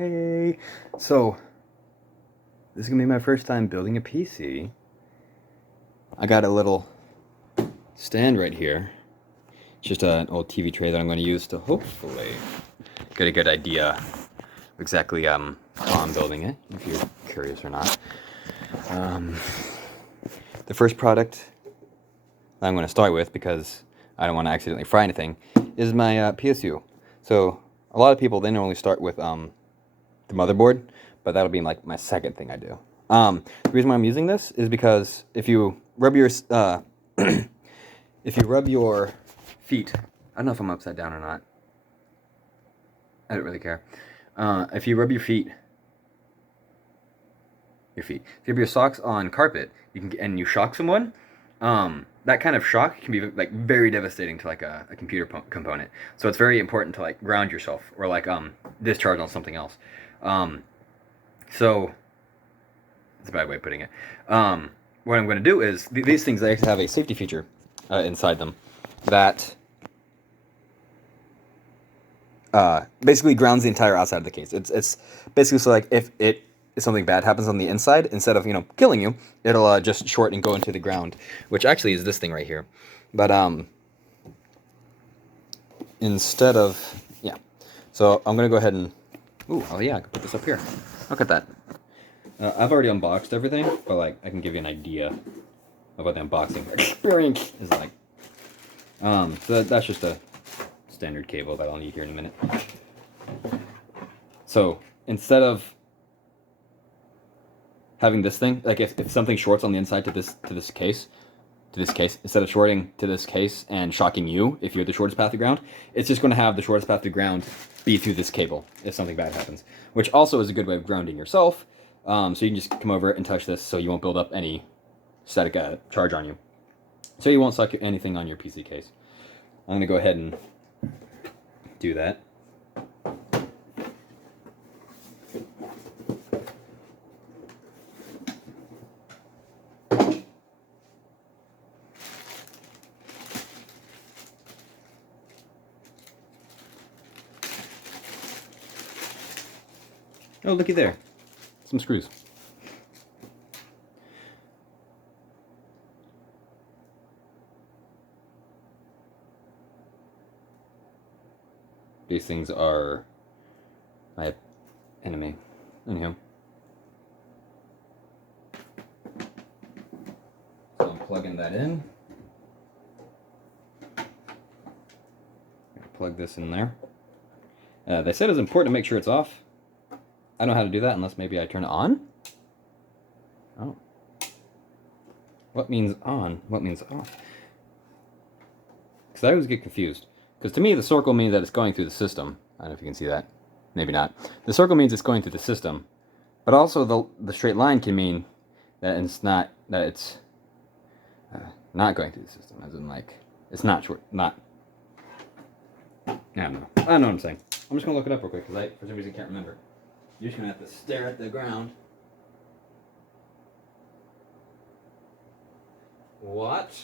Hey! So, this is gonna be my first time building a PC. I got a little stand right here. It's just an old TV tray that I'm gonna use to hopefully get a good idea of exactly how I'm building it, if you're curious or not. The first product that I'm gonna start with, because I don't want to accidentally fry anything, is my PSU. So, a lot of people, they normally start with the motherboard, but that'll be like my second thing I do. The reason why I'm using this is because if you rub your if you rub your feet, I don't know if I'm upside down or not. I don't really care. If you rub your feet, if you rub your socks on carpet, you can and you shock someone. That kind of shock can be like very devastating to like a computer component. So it's very important to like ground yourself or like discharge on something else. So it's a bad way of putting it. What I'm going to do is these things, they actually have a safety feature inside them that basically grounds the entire outside of the case. It's basically so like if something bad happens on the inside, instead of killing you, it'll just short and go into the ground, which actually is this thing right here. But instead of so I'm gonna go ahead and oh yeah, I can put this up here. Look at that. I've already unboxed everything, but like I can give you an idea of what the unboxing experience is like. So that's just a standard cable that I'll need here in a minute. So instead of having this thing, like if something shorts on the inside to this case, instead of shorting to this case and shocking you if you're the shortest path to ground, it's just going to have the shortest path to ground be through this cable if something bad happens, which also is a good way of grounding yourself. So you can just come over and touch this so you won't build up any static charge on you. So you won't suck anything on your PC case. I'm going to go ahead and do that. Oh, looky there. Some screws. These things are my enemy. Anyhow. So I'm plugging that in. Plug this in there. They said it's important to make sure it's off. I don't know how to do that unless maybe I turn it on. Oh. What means on? What means off? Because I always get confused. Because to me, the circle means that it's going through the system. I don't know if you can see that. Maybe not. The circle means it's going through the system. But also the straight line can mean that it's not, not going through the system. As in like, it's not short, not. I don't know. I don't know what I'm saying. I'm just going to look it up real quick because I, for some reason, can't remember. You're just going to have to stare at the ground. What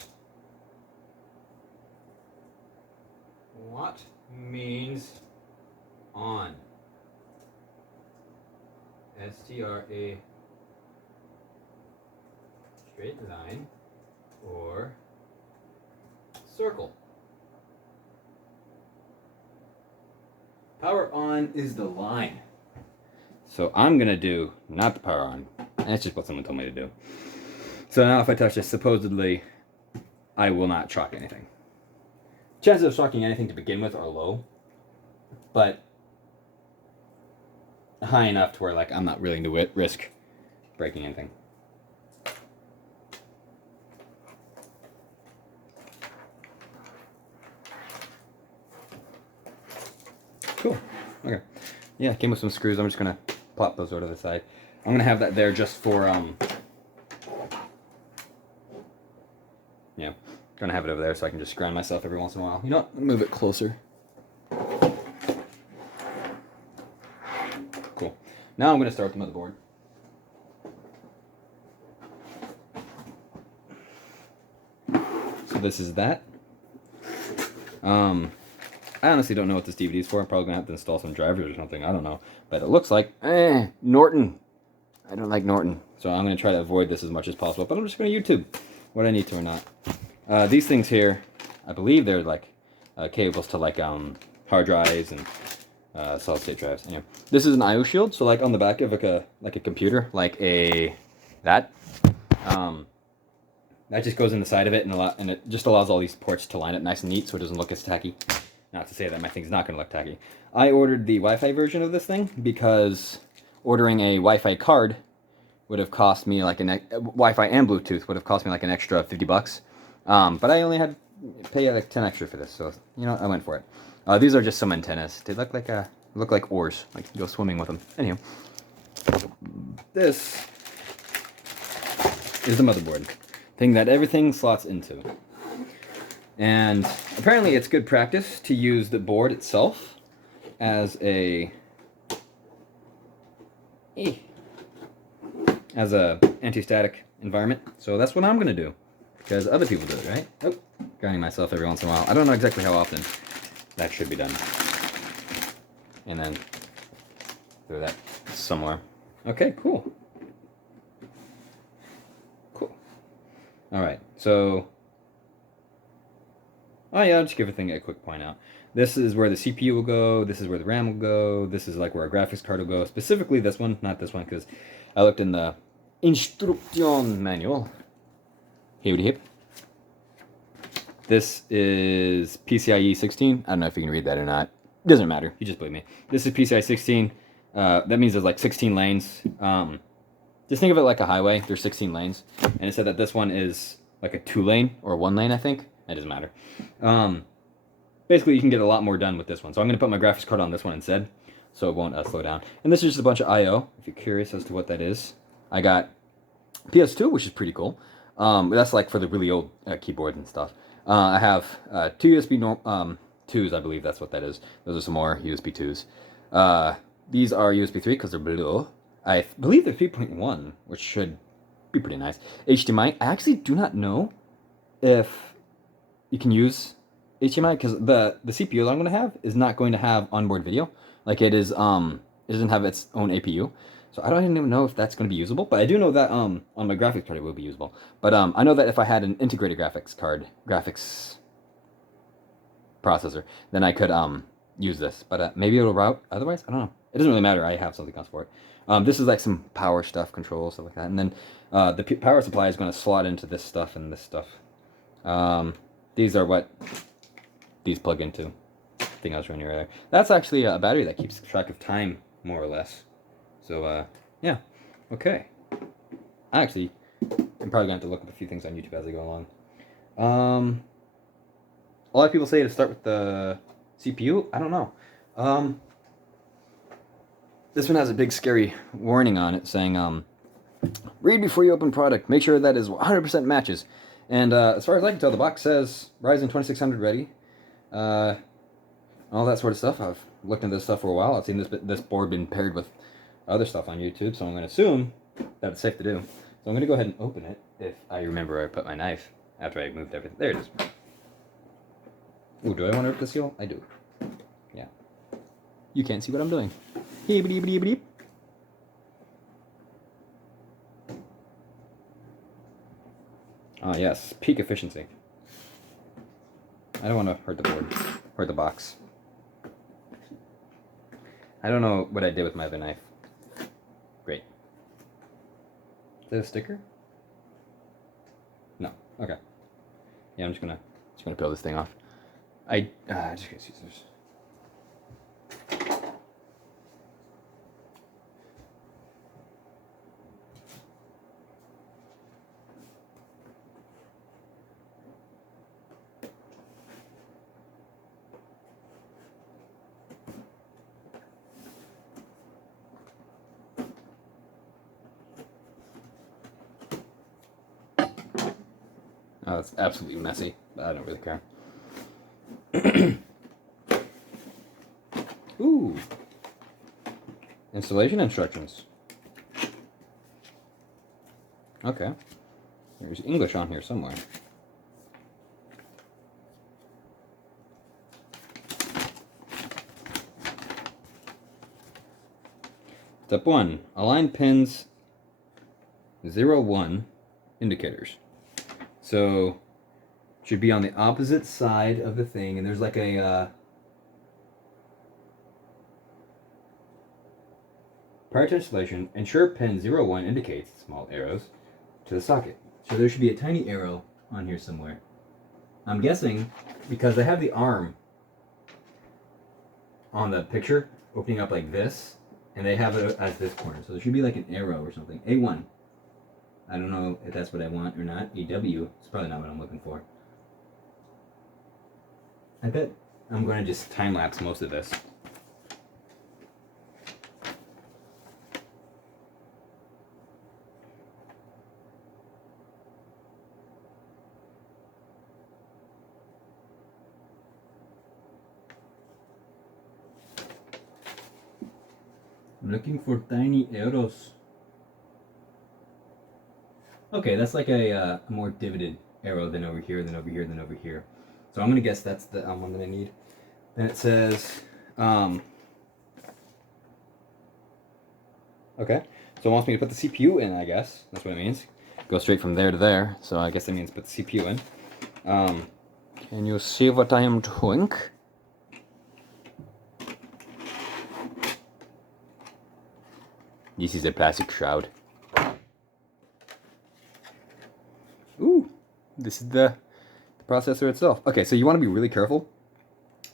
means on? STRA straight line or circle. Power on is the line. So I'm going to do not the power on. That's just what someone told me to do. So now if I touch this, supposedly I will not shock anything. Chances of shocking anything to begin with are low, but high enough to where like I'm not willing to risk breaking anything. Cool. Okay. Yeah, it came with some screws. I'm just gonna plop those over to the side. I'm gonna have that there just for yeah, gonna have it over there so I can just ground myself every once in a while. You know what? Move it closer. Cool. Now I'm gonna start the motherboard. So this is that. I I honestly don't know what this DVD is for. I'm probably going to have to install some drivers or something. I don't know. But it looks like, Norton. I don't like Norton. So I'm going to try to avoid this as much as possible. But I'm just going to YouTube what I need to or not. These things here, I believe they're like cables to like hard drives and solid state drives. Anyway, this is an I/O shield. So like on the back of like a computer, like that just goes in the side of it, and it just allows all these ports to line up nice and neat, so it doesn't look as tacky. Not to say that my thing's not going to look tacky. I ordered the Wi-Fi version of this thing because ordering a Wi-Fi card would have cost me like Wi-Fi and Bluetooth would have cost me like an extra $50. But I only had to pay like 10 extra for this, so you know I went for it. These are just some antennas. They look like oars, like you go swimming with them. Anyhow, this is the motherboard. Thing that everything slots into. And apparently it's good practice to use the board itself as a anti-static environment. So that's what I'm going to do. Because other people do it, right? Oh, grounding myself every once in a while. I don't know exactly how often that should be done. And then throw that somewhere. Okay, cool. Alright, so, oh yeah, I'll just give everything a quick point out. This is where the CPU will go, this is where the RAM will go, this is like where a graphics card will go, specifically this one, not this one, because I looked in the instruction manual. Hip hip. This is PCIe 16, I don't know if you can read that or not, doesn't matter, you just believe me. This is PCIe 16, that means there's like 16 lanes, just think of it like a highway. There's 16 lanes. And it said that this one is like a 2-lane or 1-lane, I think. That doesn't matter. Basically, you can get a lot more done with this one. So I'm going to put my graphics card on this one instead, so it won't slow down. And this is just a bunch of I/O, if you're curious as to what that is. I got PS2, which is pretty cool. That's like for the really old keyboard and stuff. I have 2 USB 2s, I believe that's what that is. Those are some more USB 2s. These are USB 3 because they're blue. I believe they're 3.1, which should be pretty nice. HDMI, I actually do not know if you can use HDMI because the CPU that I'm going to have is not going to have onboard video. Like it is, it doesn't have its own APU. So I don't even know if that's going to be usable, but I do know that on my graphics card it will be usable. But I know that if I had an integrated graphics processor, then I could use this. But maybe it'll route otherwise. I don't know. It doesn't really matter. I have something else for it. This is like some power stuff, control, stuff like that. And then the power supply is going to slot into this stuff and this stuff. These are what these plug into. I think I was running right there. That's actually a battery that keeps track of time, more or less. So, yeah. Okay. Actually, I'm probably going to have to look up a few things on YouTube as I go along. A lot of people say to start with the CPU. I don't know. This one has a big scary warning on it saying, read before you open product. Make sure that is 100% matches. And as far as I can tell, the box says Ryzen 2600 ready. All that sort of stuff. I've looked into this stuff for a while. I've seen this board been paired with other stuff on YouTube, so I'm going to assume that it's safe to do. So I'm going to go ahead and open it if I remember where I put my knife after I moved everything. There it is. Ooh, do I want to rip the seal? I do. Yeah. You can't see what I'm doing. Beep. Ah, yes, peak efficiency. I don't want to hurt the board, hurt the box. I don't know what I did with my other knife. Great. Is that a sticker? No. Okay. Yeah, I'm just gonna peel this thing off. Just gonna use scissors. Oh, it's absolutely messy, but I don't really care. Ooh. Installation instructions. Okay. There's English on here somewhere. Step 1, align pins 0, 1 indicators. So it should be on the opposite side of the thing, and there's like a prior to installation, ensure pin 0, 1 indicates small arrows to the socket. So there should be a tiny arrow on here somewhere. I'm guessing because I have the arm on the picture opening up like this, and they have it as this corner. So there should be like an arrow or something. A1. I don't know if that's what I want or not. AW. It's probably not what I'm looking for. I bet I'm going to just time lapse most of this. I'm looking for tiny arrows. Okay, that's like a more divoted arrow than over here, than over here, than over here. So I'm gonna guess that's the one that I need. Then it says, okay, so it wants me to put the CPU in, I guess. That's what it means. Go straight from there to there. So I guess that means put the CPU in. Can you see what I am doing? This is a plastic shroud. Ooh, this is the processor itself. Okay, so you want to be really careful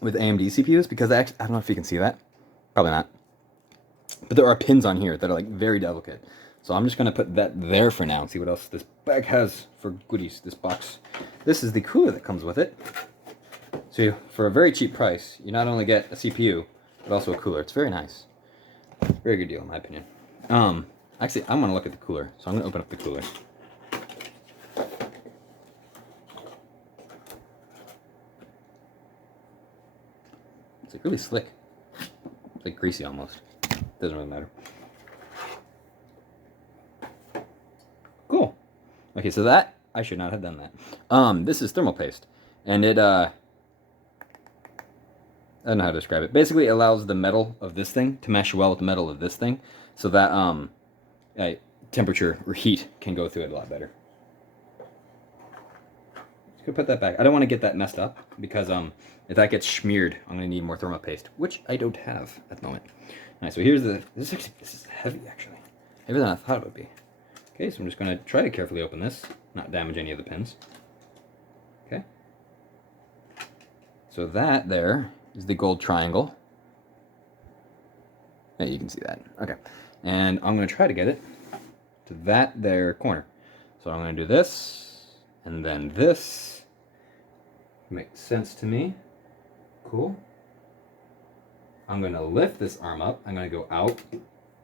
with AMD CPUs because I don't know if you can see that. Probably not. But there are pins on here that are like very delicate. So I'm just going to put that there for now and see what else this bag has for goodies, this box. This is the cooler that comes with it. So for a very cheap price, you not only get a CPU, but also a cooler. It's very nice. Very good deal in my opinion. Actually, I'm going to look at the cooler. So I'm going to open up the cooler. It's like really slick. It's like greasy almost. Doesn't really matter. Cool. Okay, so that, I should not have done that. This is thermal paste. And it, I don't know how to describe it. Basically, it allows the metal of this thing to mesh well with the metal of this thing. So that, temperature or heat can go through it a lot better. Just gonna put that back. I don't want to get that messed up because, if that gets smeared, I'm going to need more thermal paste, which I don't have at the moment. Alright, so here's the, this is heavy actually. Heavier than I thought it would be. Okay, so I'm just going to try to carefully open this, not damage any of the pins. Okay. So that there is the gold triangle. Yeah, you can see that. Okay. And I'm going to try to get it to that there corner. So I'm going to do this, and then this. Makes sense to me. Cool. I'm going to lift this arm up. I'm going to go out,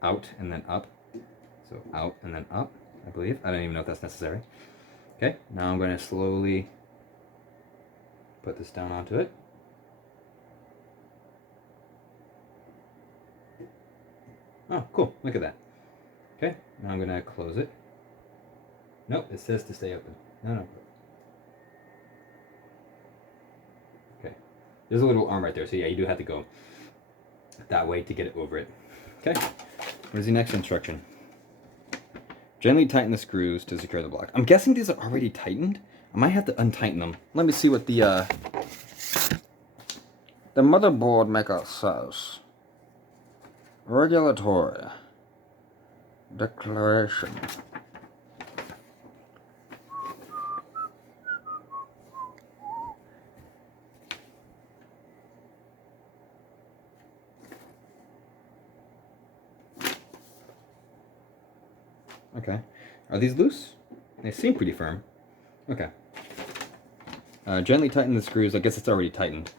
out, and then up. So out and then up, I believe. I don't even know if that's necessary. Okay, now I'm going to slowly put this down onto it. Oh, cool. Look at that. Okay, now I'm going to close it. Nope, it says to stay open. No. Okay, there's a little arm right there, so yeah, you do have to go that way to get it over it. Okay, where's the next instruction? Gently tighten the screws to secure the block. I'm guessing these are already tightened. I might have to untighten them. Let me see what the motherboard maker says. Regulatory declaration. Okay. Are these loose? They seem pretty firm. Okay. Gently tighten the screws. I guess it's already tightened.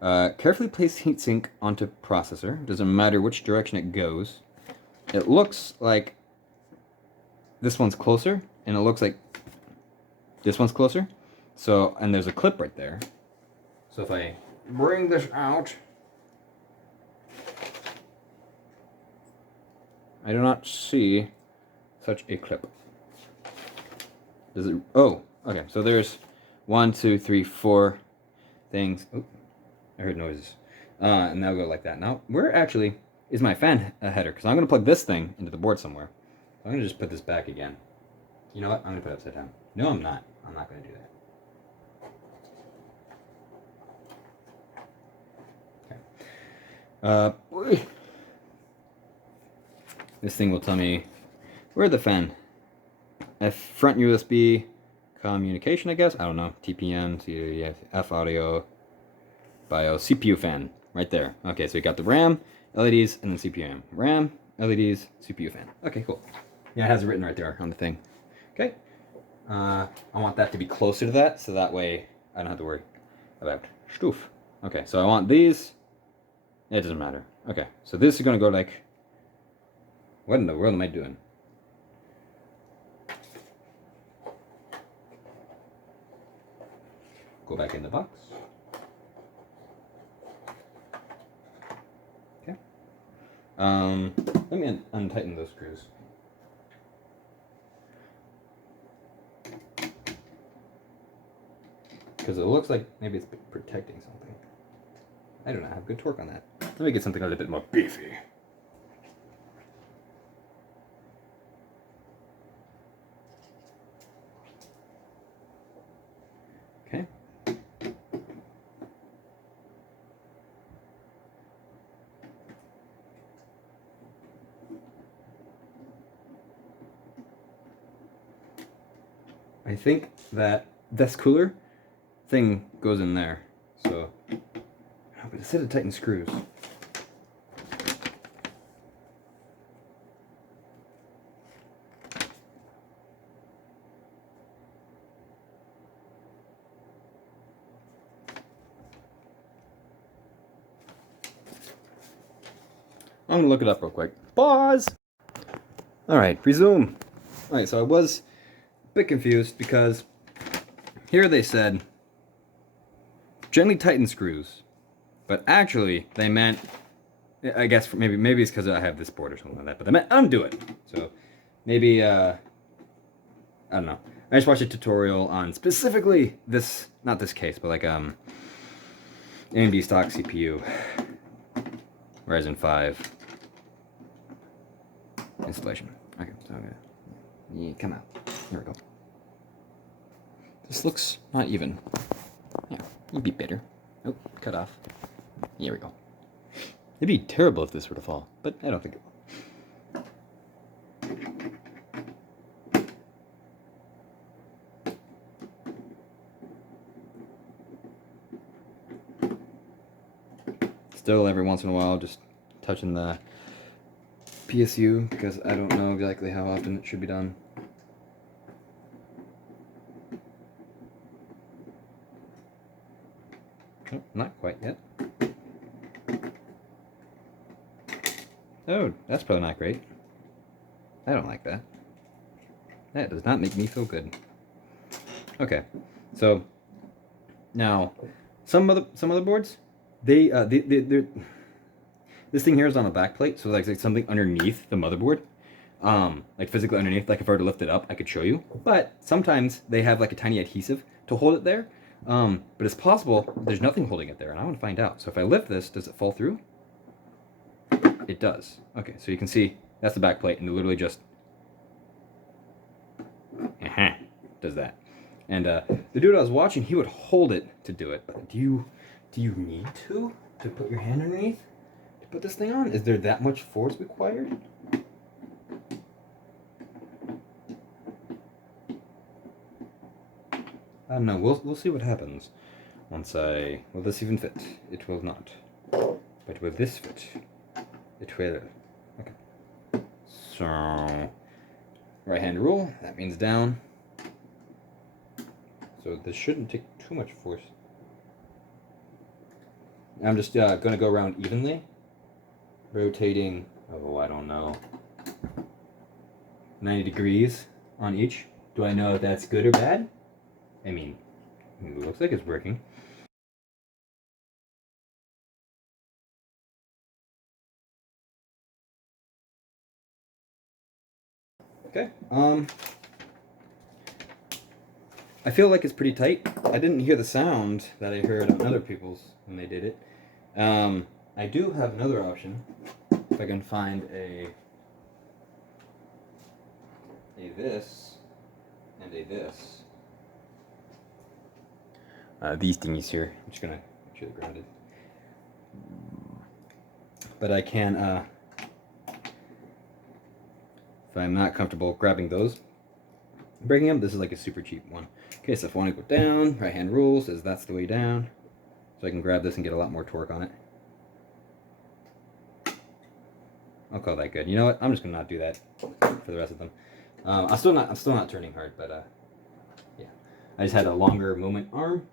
Carefully place heatsink onto processor. Doesn't matter which direction it goes. It looks like this one's closer, and it looks like this one's closer. So, and there's a clip right there. So if I bring this out, I do not see such a clip. Does it? Oh, okay. So there's 1, 2, 3, 4 things. Oh, I heard noises. And they'll go like that. Now we're actually is my fan header, because I'm going to plug this thing into the board somewhere. So I'm going to just put this back again. You know what? I'm going to put it upside down. No, I'm not. I'm not going to do that. Okay. This thing will tell me where the fan. F front USB communication, I guess. I don't know. TPM, F audio, BIOS, CPU fan. Right there. Okay, so we got the RAM, LEDs, and then CPU. RAM, LEDs, CPU fan. Okay, cool. Yeah, it has it written right there on the thing. Okay. I want that to be closer to that, so that way I don't have to worry about stuff. Okay, so I want these. It doesn't matter. Okay, so this is going to go like... What in the world am I doing? Go back in the box. Okay. Let me untighten those screws. Because it looks like maybe it's protecting something. I don't know, I have good torque on that. Let me get something a little bit more beefy. Okay. I think that this cooler thing goes in there, so... But instead of tighten screws... I'm gonna look it up real quick. Pause! Alright, resume. Alright, so I was a bit confused because here they said gently tighten screws, but actually they meant, I guess maybe it's because I have this board or something like that, but they meant undo it. So maybe I don't know. I just watched a tutorial on specifically this, not this case, but like AMD stock CPU, Ryzen 5 installation. Okay, so yeah, come out. Here we go. This looks not even. Yeah, you'd be better. Oh, cut off. Here we go. It'd be terrible if this were to fall, but I don't think it will. Still, every once in a while, just touching the PSU because I don't know exactly how often it should be done. Oh, not quite yet. Oh, that's probably not great. I don't like that. That does not make me feel good. Okay, so now some other boards, they're this thing here is on the back plate, so like something underneath the motherboard, like physically underneath. Like if I were to lift it up, I could show you. But sometimes they have like a tiny adhesive to hold it there. But it's possible there's nothing holding it there, and I want to find out. So if I lift this, does it fall through? It does. Okay, so you can see that's the back plate, and it literally just does that. And the dude I was watching, he would hold it to do it. But do you need to put your hand underneath to put this thing on? Is there that much force required? I don't know. We'll see what happens once I... Will this even fit? It will not. But will this fit? It will. Okay. So, right hand rule. That means down. So this shouldn't take too much force. I'm just going to go around evenly, rotating, oh, I don't know, 90 degrees on each. Do I know if that's good or bad? I mean, it looks like it's working. Okay, I feel like it's pretty tight. I didn't hear the sound that I heard on other people's when they did it. I do have another option. if I can find a this and a this. These thingies here. I'm just gonna make sure they're grounded. But I can, if I'm not comfortable grabbing those, breaking them, this is like a super cheap one. Okay, so if I want to go down, right hand rule says that's the way down. So I can grab this and get a lot more torque on it. I'll call that good. You know what? I'm just gonna not do that for the rest of them. I'm still not turning hard, but yeah. I just had a longer movement arm,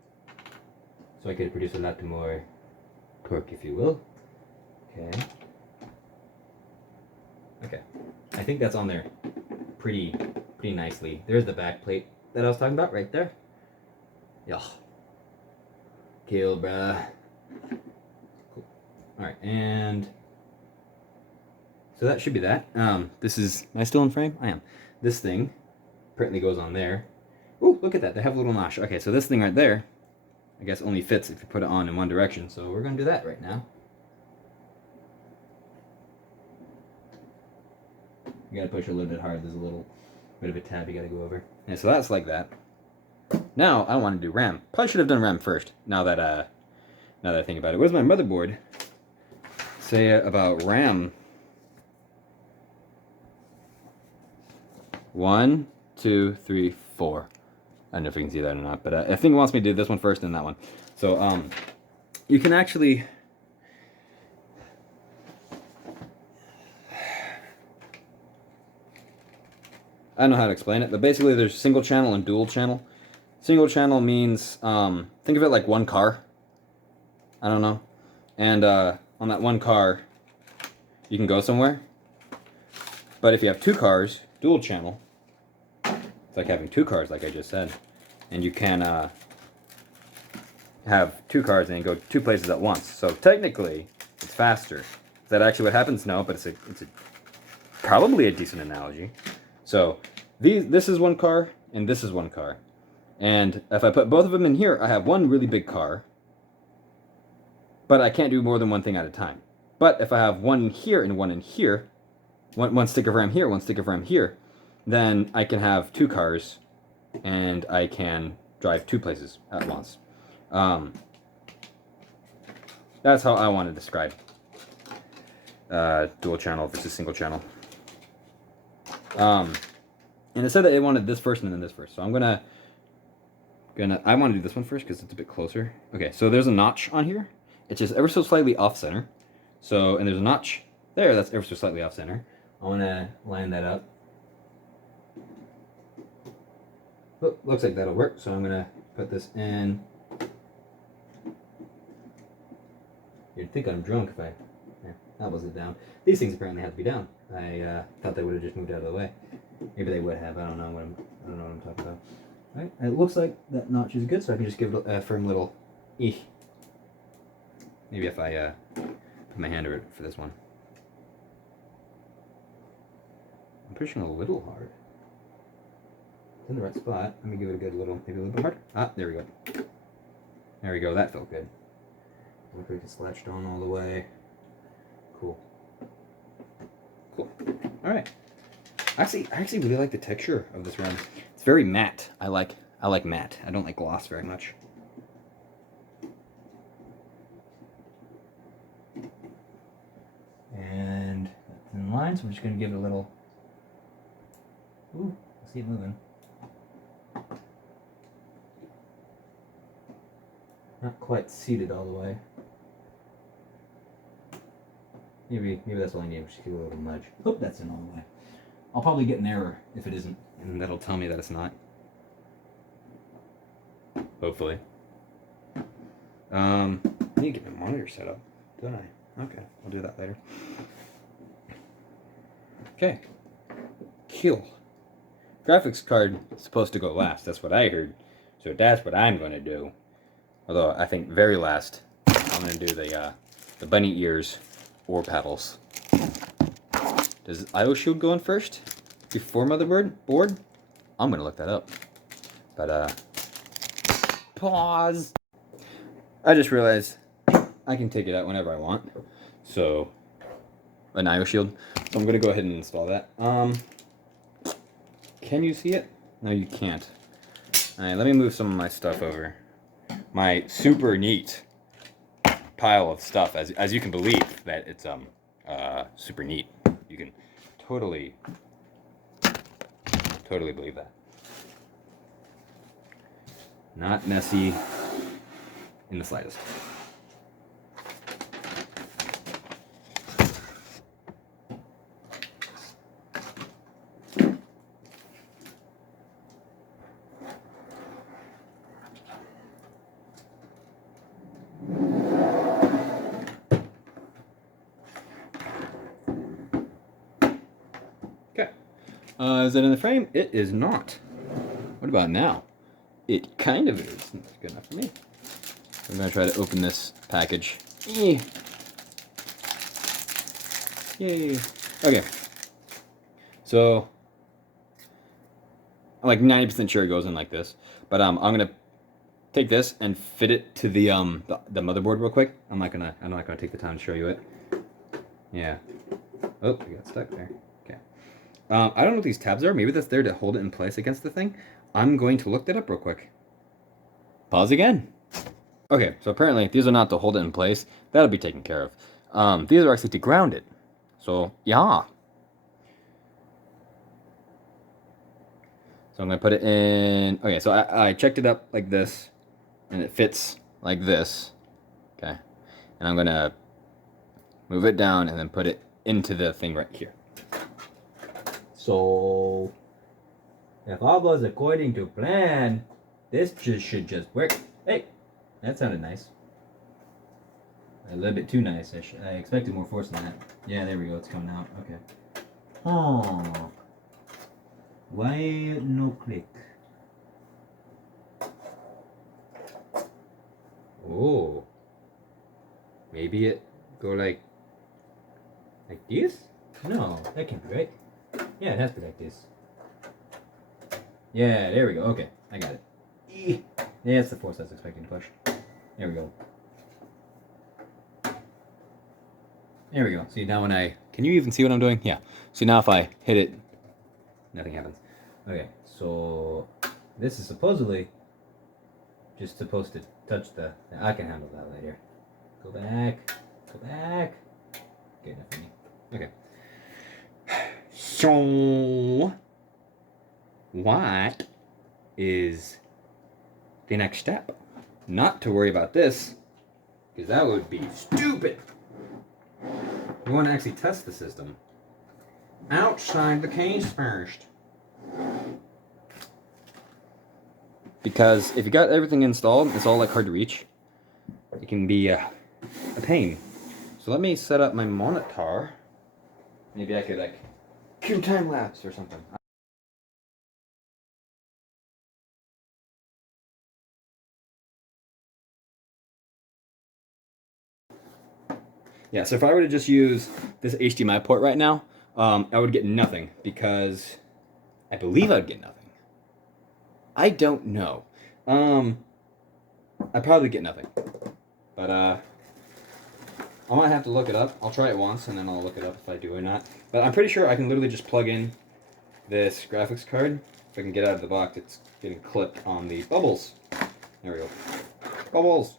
so I could produce a lot more torque, if you will. Okay. Okay. I think that's on there pretty nicely. There's the back plate that I was talking about right there. Yeah. Kill, bruh. Cool. Alright, and so that should be that. This is, am I still in frame? I am. This thing apparently goes on there. Ooh, look at that. They have a little notch. Okay, so this thing right there, I guess only fits if you put it on in one direction. So we're going to do that right now. You got to push a little bit hard. There's a little bit of a tab you got to go over. And so that's like that. Now I want to do RAM. Probably should have done RAM first. Now that I think about it. What does my motherboard say about RAM? 1, 2, 3, 4. I don't know if you can see that or not, but I think it wants me to do this one first and that one. So you can actually I don't know how to explain it, but basically there's single channel and dual channel. Single channel means think of it like one car. I don't know. And on that one car you can go somewhere. But if you have two cars, dual channel, it's like having two cars, like I just said. And you can have two cars and go two places at once. So technically, it's faster. Is that actually what happens? No, but it's probably a decent analogy. So this is one car, and this is one car. And if I put both of them in here, I have one really big car. But I can't do more than one thing at a time. But if I have one in here and one in here, one stick of RAM here, one stick of RAM here, then I can have two cars and I can drive two places at once. That's how I want to describe dual channel versus single channel. And it said that they wanted this first and then this first. So I'm I want to do this one first because it's a bit closer. Okay, so there's a notch on here. It's just ever so slightly off center. So, and there's a notch there that's ever so slightly off center. I want to line that up. Oh, looks like that'll work. So I'm going to put this in. You'd think I'm drunk if I... Yeah, that wasn't down. These things apparently have to be down. I thought they would have just moved out of the way. Maybe they would have. I don't know what I'm talking about. All right, it looks like that notch is good, so I can just give it a firm little eek. Maybe if I put my hand over it for this one. I'm pushing a little hard. It's in the right spot. Let me give it a good little, maybe a little bit harder. Ah, there we go. There we go. That felt good. Look like it's latched on all the way. Cool. Cool. All right. I actually really like the texture of this RAM. It's very matte. I like matte. I don't like gloss very much. And that's in line, so we're just going to give it a little... Ooh, I see it moving. Not quite seated all the way. Maybe that's all I need. Just give it a little nudge. Hope that's in all the way. I'll probably get an error if it isn't, and that'll tell me that it's not. Hopefully. I need to get my monitor set up, don't I? Okay, I'll do that later. Okay. Kill. Graphics card is supposed to go last. That's what I heard. So that's what I'm going to do. Although I think very last, I'm going to do the bunny ears or paddles. Does IO shield go in first before motherboard board? I'm going to look that up. But pause. I just realized I can take it out whenever I want. So an IO shield. So I'm gonna go ahead and install that. Can you see it? No, you can't. All right, let me move some of my stuff over. My super neat pile of stuff, as you can believe that it's super neat. You can totally believe that. Not messy in the slightest. Okay. Is it in the frame? It is not. What about now? It kind of is. That's good enough for me. I'm going to try to open this package. Yay. Okay. So, I'm like 90% sure it goes in like this. But I'm going to take this and fit it to the motherboard real quick. I'm not gonna take the time to show you it. Yeah. Oh, we got stuck there. Okay. I don't know what these tabs are. Maybe that's there to hold it in place against the thing. I'm going to look that up real quick. Pause again. Okay, so apparently these are not to hold it in place. That'll be taken care of. These are actually to ground it. So, yeah. So I'm going to put it in... Okay, so I checked it up like this. And it fits like this. Okay. And I'm going to move it down and then put it into the thing right here. So, if all goes according to plan, this should just work. Hey, that sounded nice. A little bit too nice. I expected more force than that. Yeah, there we go. It's coming out. Okay. Oh. Why no click? Oh. Maybe it go like this? No, that can't be right. Yeah, it has to be like this. Yeah, there we go. Okay, I got it. Yeah, it's the force I was expecting to push. There we go. There we go. See, now when can you even see what I'm doing? Yeah. See, now if I hit it, nothing happens. Okay, so this is supposedly just supposed to touch the... I can handle that later. Go back. Go back. Good enough for me. Okay. So, what is the next step? Not to worry about this, because that would be stupid. We want to actually test the system outside the case first. Because if you got everything installed, it's all like hard to reach. It can be a pain. So let me set up my monitor. Maybe I could like cue time lapse or something. Yeah, so if I were to just use this HDMI port right now, I would get nothing because I believe I'd get nothing. I don't know. I'd probably get nothing. But I might have to look it up. I'll try it once and then I'll look it up if I do or not. But I'm pretty sure I can literally just plug in this graphics card. If I can get out of the box, it's getting clipped on the bubbles. There we go. Bubbles!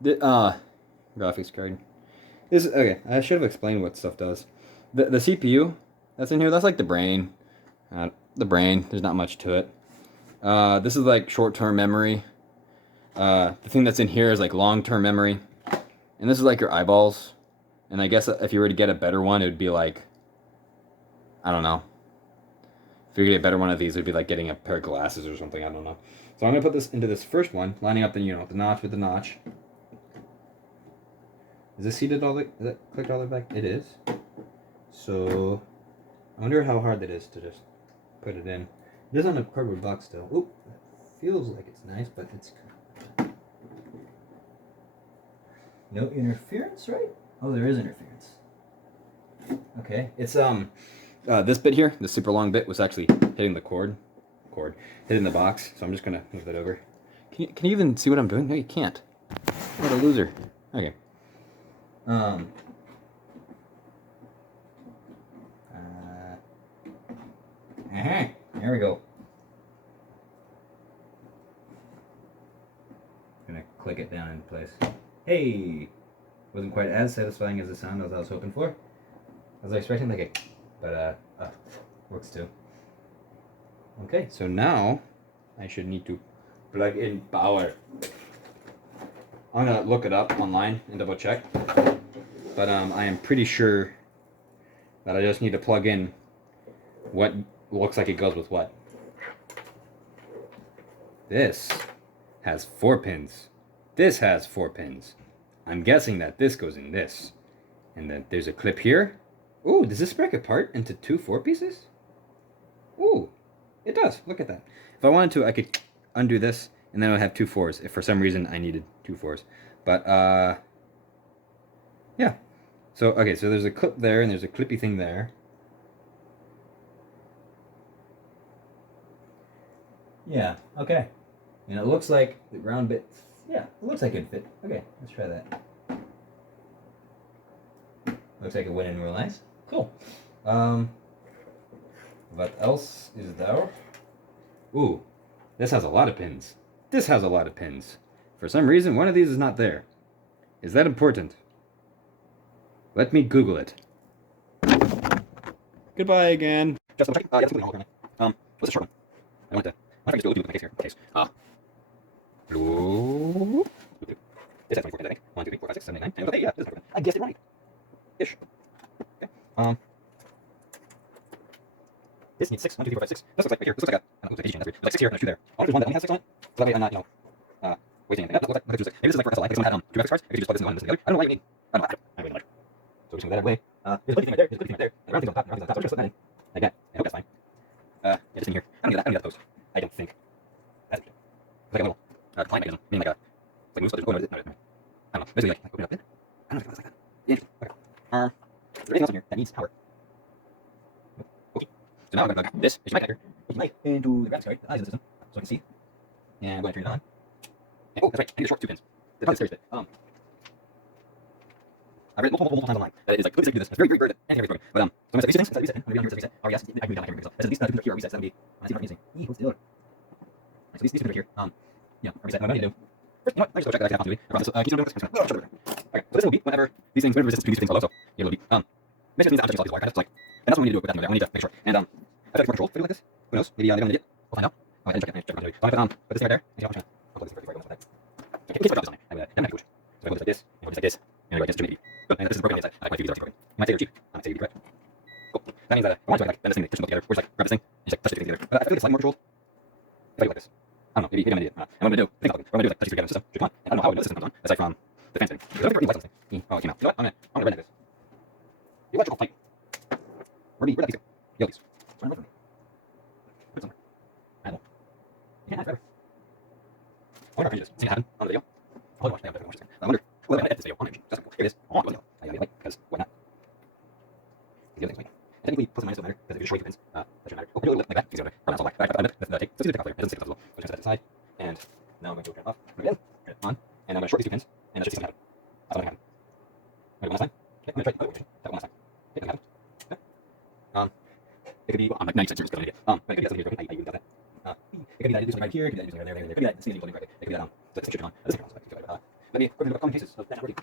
The graphics card. Okay, I should have explained what stuff does. The CPU that's in here, that's like the brain. There's not much to it. This is like short-term memory. The thing that's in here is like long-term memory. And this is like your eyeballs. And I guess if you were to get a better one, it would be like, I don't know. If you were to get a better one of these, it would be like getting a pair of glasses or something, I don't know. So I'm going to put this into this first one, lining up the, the notch with the notch. Is this seated all the, is that clicked all the way back? It is. So, I wonder how hard that is to just put it in. It is on a cardboard box still. Oop, feels like it's nice, but it's no interference, right? Oh, there is interference. Okay, it's this bit here, the super long bit, was actually hitting the hitting the box. So I'm just gonna move that over. Can you even see what I'm doing? No, you can't. What a loser. Okay. There we go. Gonna click it down in place. Hey! Wasn't quite as satisfying as the sound as I was hoping for. I was expecting like a, but works too. Okay, so now I should need to plug in power. I'm gonna look it up online and double check, but I am pretty sure that I just need to plug in what looks like it goes with what. This has 4 pins. This has 4 pins. I'm guessing that this goes in this. And then there's a clip here. Ooh, does this break apart into 2 4 pieces? Ooh, it does. Look at that. If I wanted to, I could undo this, and then I would have 2 4s if for some reason I needed 2 4s. But, yeah. So, okay, so there's a clip there, and there's a clippy thing there. Yeah, okay. And it looks like the round bits, yeah, it looks like it'd fit. Okay, let's try that. Looks like it went in real nice. Cool. What else is there? Ooh, this has a lot of pins. This has a lot of pins. For some reason, one of these is not there. Is that important? Let me Google it. Goodbye again. Just double check. Yeah, what's a short one? I want to just do a loop in my case here. Case. Blue. This has 24 pins, I think. 1, 2, 3, 4, 5, 6, 7, 8, 9. Okay, yeah, this is 24 pins. I guessed it right. Ish. Okay. This needs 6. 1, 2, 3, 4, 5, 6. This looks like right here. This looks like a, I don't know, it's like a page chain. That's weird. There's like 6 here and there's 2 there. I wonder if there's one that only has 6 on it. So that way I'm not, you know, wasting anything. That looks like 2 6. Maybe this is like for SLI. If someone had 2 graphics cards, I could just plug this in one and this in the other. I don't know why you need. I don't know. I really like. So we're just going to that away. There's a clippy thing right there. There's a clippy thing right there. And the round thing's on top. And the round thing's on top. So we're just putting that in. Like that. I hope that's fine. Yeah, just in here. I don't need that. I don't need that post. I don't think. That's interesting. It's like a little client mechanism. Meaning like a, it's like moves, but there's, oh, no, no, no. I don't know. Basically like open it up there. I don't know if it looks like that. Yeah, interesting. Okay. Is there anything else in here that needs power? Okay. So now I'm going to plug this HDMI connector into the graphics card, the eyes of the system, so I can see. And I'm going to turn it on. And, oh, that's right. I need to short 2 pins. That's probably the scariest bit. I've read multiple times online that it is like, look, do this. It's very, very weird. Anything very broken. But, so I'm going to set these things. I'm going to reset. Oh, yes. I can read down my camera because that's at least 2 pins here are reset. So that would be, I see what I'm using. What's the other? So these 2 pins here, yeah, are reset. What I'm going to do. First, you know what? I just go check that I have continuity. I brought this, can you do this? Okay, so this will be whenever these things, whenever resistance between these things are low, so it will be, basically means that object is all these wire, kind of like, and that's what we need to do with that thing. I need to make sure. And, I feel like more control, like this. Who knows? Maybe they're going to get it. We'll find out. I didn't check it. Check it. So I'm going to put this thing right there. And see how much I'll plug this thing before I go with that. Okay, in case I drop this on there, I'm going to damn it. So I go this like this, and go this like this, and I go against 280. Good. And this is broken on the inside. I like my 3Ds are broken. You might say they're cheap. I might say you'd be right. Cool. That means that I want to like, then this thing, they push them both together, or just like, grab this thing, and just like, touch the things together. But I feel like it's slightly more controlled if I do like this. I don't know, maybe I'm an idiot. And what I'm going to do, what I'm going to do is like touch these together in the system, should come on, and I don't know how the system comes on, aside from the fan setting. So I don't think it really likes something. Oh, it came out. You know what? I'm going to redneck this. The electrical pipe. Where'd that piece go? Yellow piece. Run away from me. Put it somewhere. I don't know. You can't have it forever. I wonder how cringe it is. Seeing it happen on the video. I'll watch it. I wonder whether I'm going to edit this video on image. That's cool. Here it is. I want to go. I gotta like, because why not? The other thing's me. Technically, plus and minus don't matter, because if you just show 2 pins, that shouldn't matter. Oh, maybe a little bit like that. You can see over there. Or not so like that. That's take. So it's going to pick up there. It doesn't stick up as well. So I'm going to set that aside. And now I'm going to turn it off. Turn it on. And I'm going to short these 2 pins. And that should see something happen. That's what happen. Wait, one last time. Okay, I'm going to try the other version. That one last time. Okay, nothing happened. Okay. It could be, well, I'm like 90% serious because I'm an idiot. But it could be that something here. I really got that. It could be that I do something right here. It could be that I do something right there. It could be that the scene is holding correctly. It could be that, so it's on. This is on. Let me go into the common cases of that not working.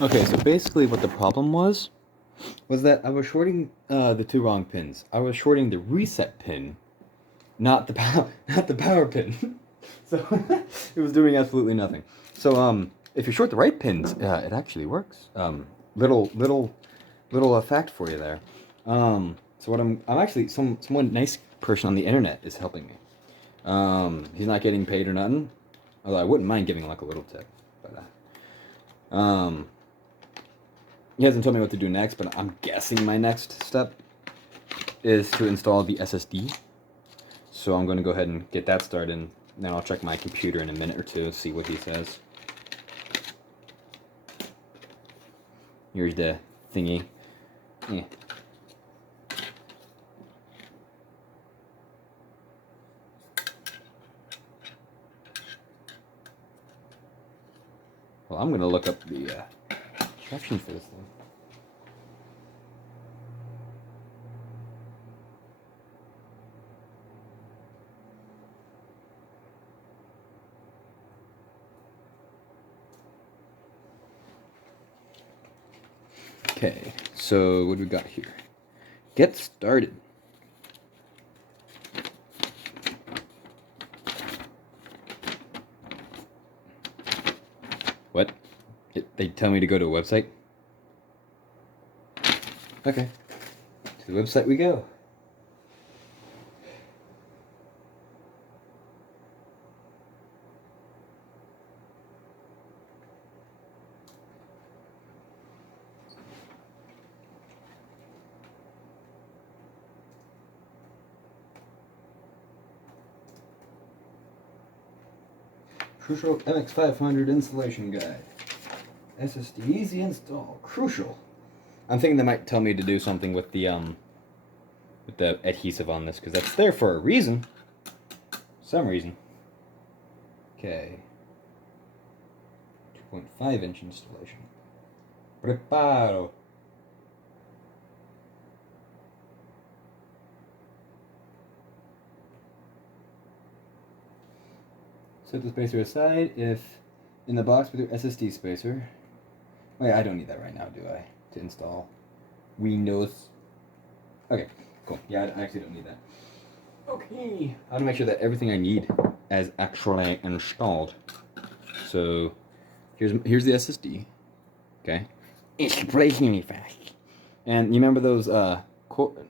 Okay, so basically what the problem was that I was shorting the 2 wrong pins. I was shorting the reset pin, not the power pin. So it was doing absolutely nothing. So if you short the right pins, it actually works. Little fact for you there. So what I'm actually someone nice person on the internet is helping me. He's not getting paid or nothing, although I wouldn't mind giving like a little tip. But he hasn't told me what to do next, but I'm guessing my next step is to install the SSD. So I'm going to go ahead and get that started Then I'll check my computer in a minute or two, see what he says. Here's the thingy. Yeah. Well, I'm gonna look up the instructions for this thing. Okay, so what do we got here? Get started. What? They tell me to go to a website? Okay. To the website we go. Crucial MX500 installation guide. SSD easy install. Crucial. I'm thinking they might tell me to do something with the adhesive on this, because that's there for a reason. Some reason. Okay. 2.5-inch installation. Preparo. Set the spacer aside if in the box with your SSD spacer. Wait, I don't need that right now, do I? To install Windows. Okay, cool. Yeah, I actually don't need that. Okay. I want to make sure that everything I need is actually installed. So here's the SSD. Okay. It's breaking fast. And you remember those not cords.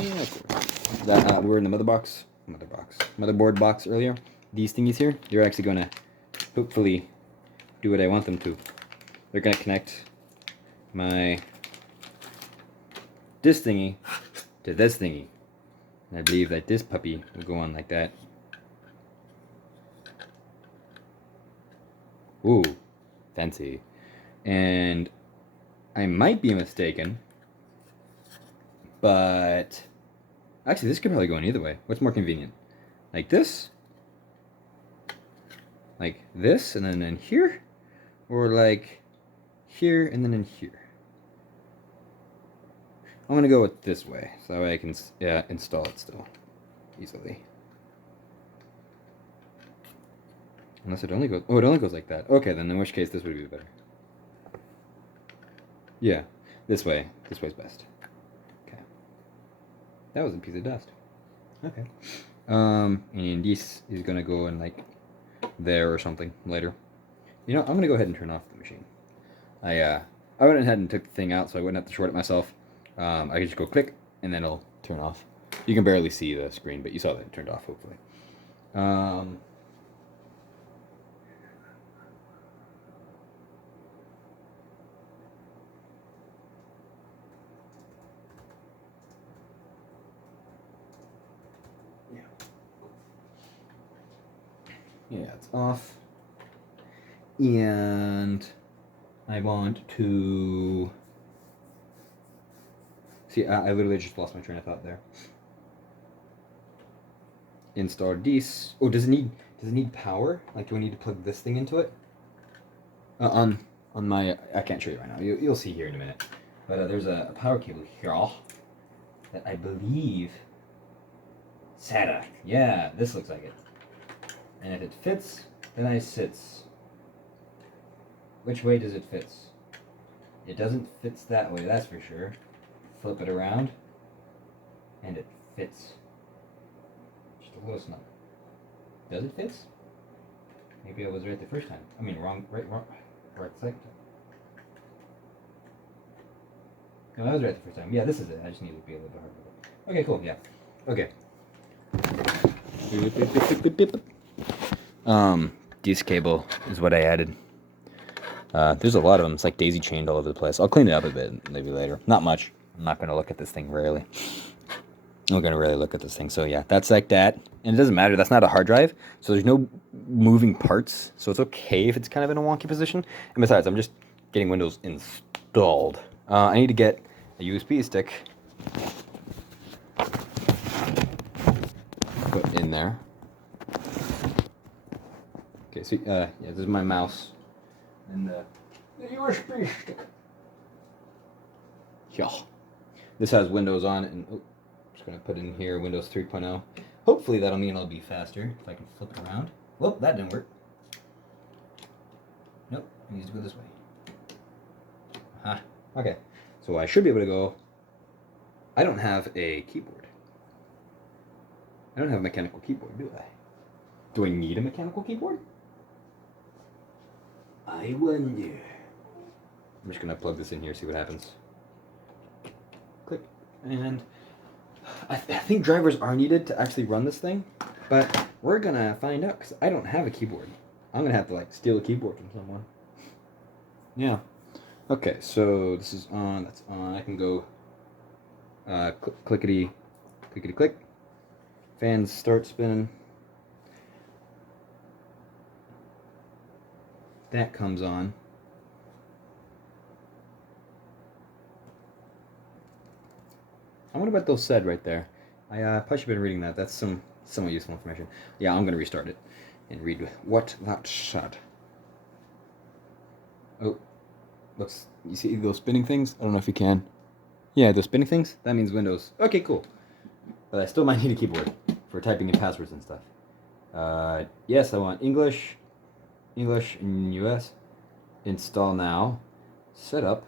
Yeah, cords. That were in the motherboard box earlier. These thingies here, they're actually gonna hopefully do what I want them to. They're gonna connect my this thingy to this thingy. And I believe that this puppy will go on like that. Ooh, fancy. And I might be mistaken, but actually this could probably go in either way. What's more convenient? Like this? Like this and then in here? Or like here and then in here? I'm gonna go with this way, so that way I can install it still easily. Unless it only goes, oh, it only goes like that. Okay, then in which case this would be better. Yeah, this way. This way's best. Okay. That was a piece of dust. Okay. And this is gonna go in like there or something later. You know, I'm gonna go ahead and turn off the machine. I went ahead and took the thing out so I wouldn't have to short it myself. I could just go click and then it'll turn off. You can barely see the screen, but you saw that it turned off, hopefully. Yeah, it's off. And I want to see. I literally just lost my train of thought there. Install this. Oh, does it need power? Like, do I need to plug this thing into it? On my, I can't show you right now. You'll see here in a minute. But there's a power cable here that I believe SATA. Yeah, this looks like it. And if it fits, then I sits. Which way does it fit? It doesn't fit that way, that's for sure. Flip it around, and it fits. Just a little snug. Does it fit? Maybe I was right the first time. I mean, wrong second time. No, I was right the first time. Yeah, this is it. I just need to be a little bit harder. Okay, cool. Yeah. Okay. This cable is what I added. There's a lot of them. It's like daisy chained all over the place. I'll clean it up a bit maybe later. Not much. I'm not going to look at this thing rarely. We're going to really look at this thing. So yeah, that's like that. And it doesn't matter. That's not a hard drive. So there's no moving parts. So it's okay if it's kind of in a wonky position. And besides, I'm just getting Windows installed. I need to get a USB stick put in there. Okay, so yeah, this is my mouse and the USB stick. Yeah. This has Windows on it, and oh, I'm just gonna put in here Windows 3.0. Hopefully that'll mean it'll be faster if I can flip it around. Whoop, that didn't work. Nope, it needs to go this way. Aha. Okay, so I should be able to go. I don't have a keyboard. I don't have a mechanical keyboard, do I? Do I need a mechanical keyboard? I wonder. I'm just gonna plug this in here, see what happens. Click, and I think drivers are needed to actually run this thing, but we're gonna find out because I don't have a keyboard. I'm gonna have to like steal a keyboard from someone. Yeah. Okay, so this is on. That's on. I can go. Clickety, clickety click. Fans start spinning. That comes on. I wonder what those said right there. I probably should have been reading that. That's some somewhat useful information. Yeah, I'm going to restart it and read what that said. Oh, looks. You see those spinning things? I don't know if you can. Yeah, those spinning things? That means Windows. Okay, cool. But I still might need a keyboard for typing in passwords and stuff. Yes, I want English in US. Install now. Setup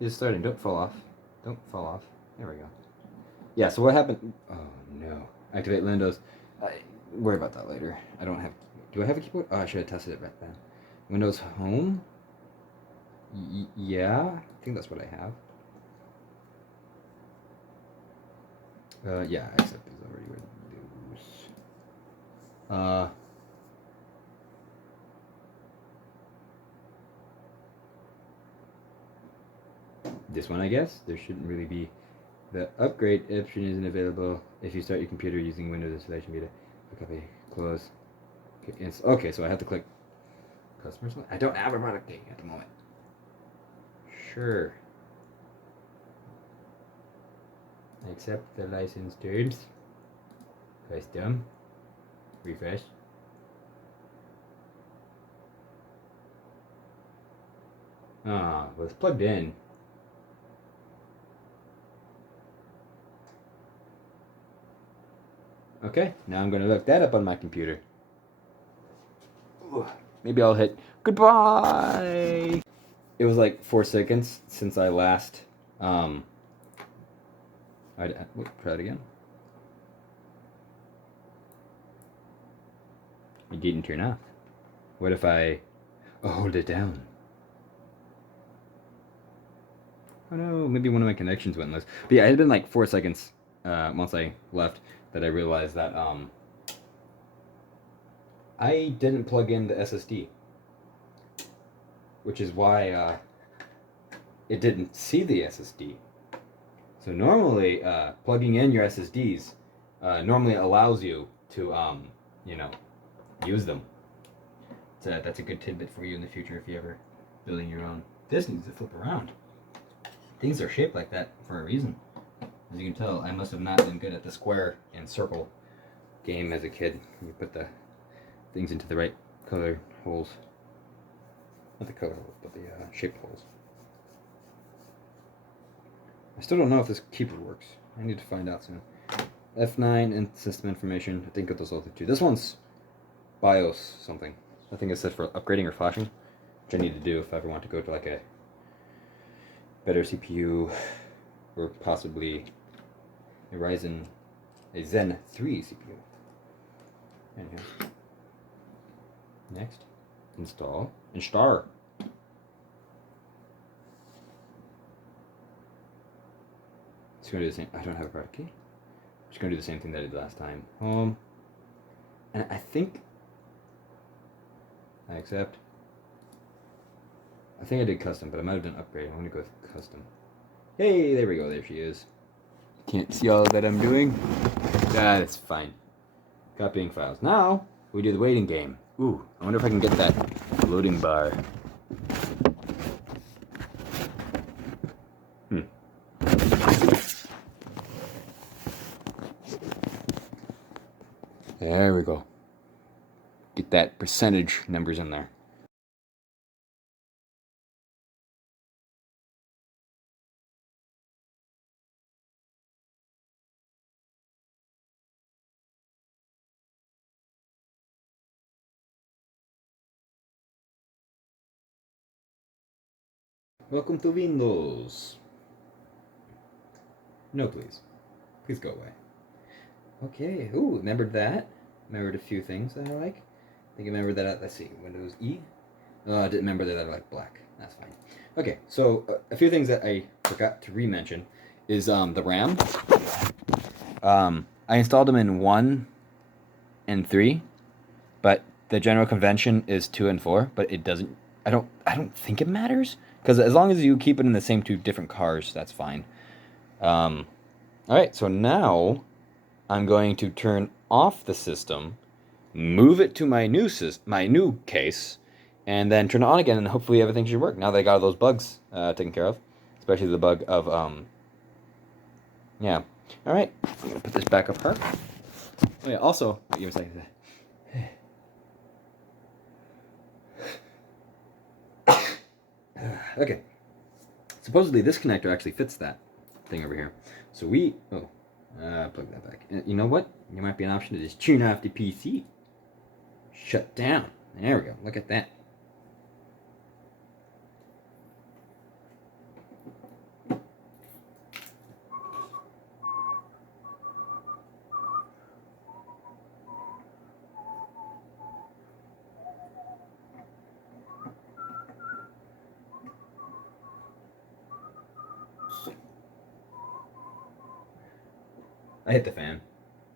is starting. Don't fall off. Don't fall off. There we go. Yeah, so what happened? Oh, no. Activate Windows. Worry about that later. I don't have... Do I have a keyboard? Oh, I should have tested it back then. Windows Home? Yeah, I think that's what I have. Yeah, I accept these already. This one, I guess. There shouldn't really be... The upgrade option isn't available if you start your computer using Windows installation beta. Copy, close. Okay, so I have to click customers. I don't have a product key at the moment. Sure. Accept the license terms. Custom. Refresh. Ah, well, it's plugged in. Okay, now I'm going to look that up on my computer. Maybe I'll hit goodbye. It was like 4 seconds since I last, try it again. It didn't turn off. What if I hold it down? Oh no, maybe one of my connections went loose. But yeah, it had been like 4 seconds once I left that I realized that I didn't plug in the SSD, which is why it didn't see the SSD. So normally, plugging in your SSDs normally allows you to, you know, use them. So that's a good tidbit for you in the future if you're ever building your own. This needs to flip around. Things are shaped like that for a reason. As you can tell, I must have not been good at the square and circle game as a kid. You put the things into the right color holes. Not the color holes, but the shaped holes. I still don't know if this keyboard works. I need to find out soon. F9 and system information. I think it does all too. This one's BIOS something. I think it said for upgrading or flashing, which I need to do if I ever want to go to like a better CPU or possibly a Zen 3 CPU. Anyhow. Next, install and start. It's going to do the same. I don't have a product key. It's going to do the same thing that I did last time. Home. And I think I accept. I think I did custom, but I might have done upgrade. I'm going to go with custom. Hey, there we go. There she is. Can't see all that I'm doing. That's fine. Copying files. Now, we do the waiting game. Ooh, I wonder if I can get that loading bar. There we go. Get that percentage numbers in there. Welcome to Windows. No, please. Please go away. Okay. Ooh, remembered that. Remembered a few things that I like. I think I remembered that. Let's see. Windows E. Oh, I didn't remember that I like black. That's fine. Okay, so a few things that I forgot to re-mention is the RAM. I installed them in 1 and 3, but the general convention is 2 and 4. But it doesn't. I don't think it matters because as long as you keep it in the same 2 different cars, that's fine. All right, so now I'm going to turn off the system, move it to my new case, and then turn it on again, and hopefully everything should work. Now that I got all those bugs taken care of, especially the bug of yeah. All right, I'm gonna put this back up here. Oh yeah. Also, give me a second. Okay. Supposedly this connector actually fits that thing over here. So plug that back. You know what? There might be an option to just tune off the PC. Shut down. There we go. Look at that. I hit the fan.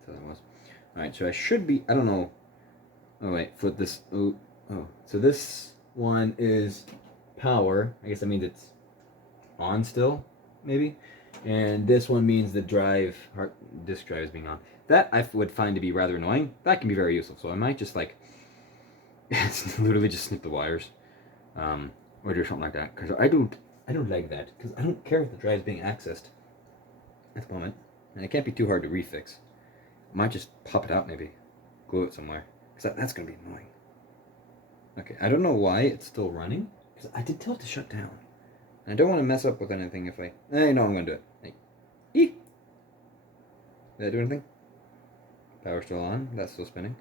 That's what it was. Alright, so I should be, I don't know. Oh wait, flip this. Oh. So this one is power. I guess that means it's on still, maybe. And this one means the disk drive is being on. That I would find to be rather annoying. That can be very useful. So I might just like, literally just snip the wires, or do something like that. Because I don't like that. Because I don't care if the drive is being accessed at the moment, and it can't be too hard to refix. I might just pop it out, maybe glue it somewhere. Because that's gonna be annoying. Okay, I don't know why it's still running. Because I did tell it to shut down. And I don't want to mess up with anything if I... no, I'm going to do it. Like, did I do anything? Power still on. That's still spinning.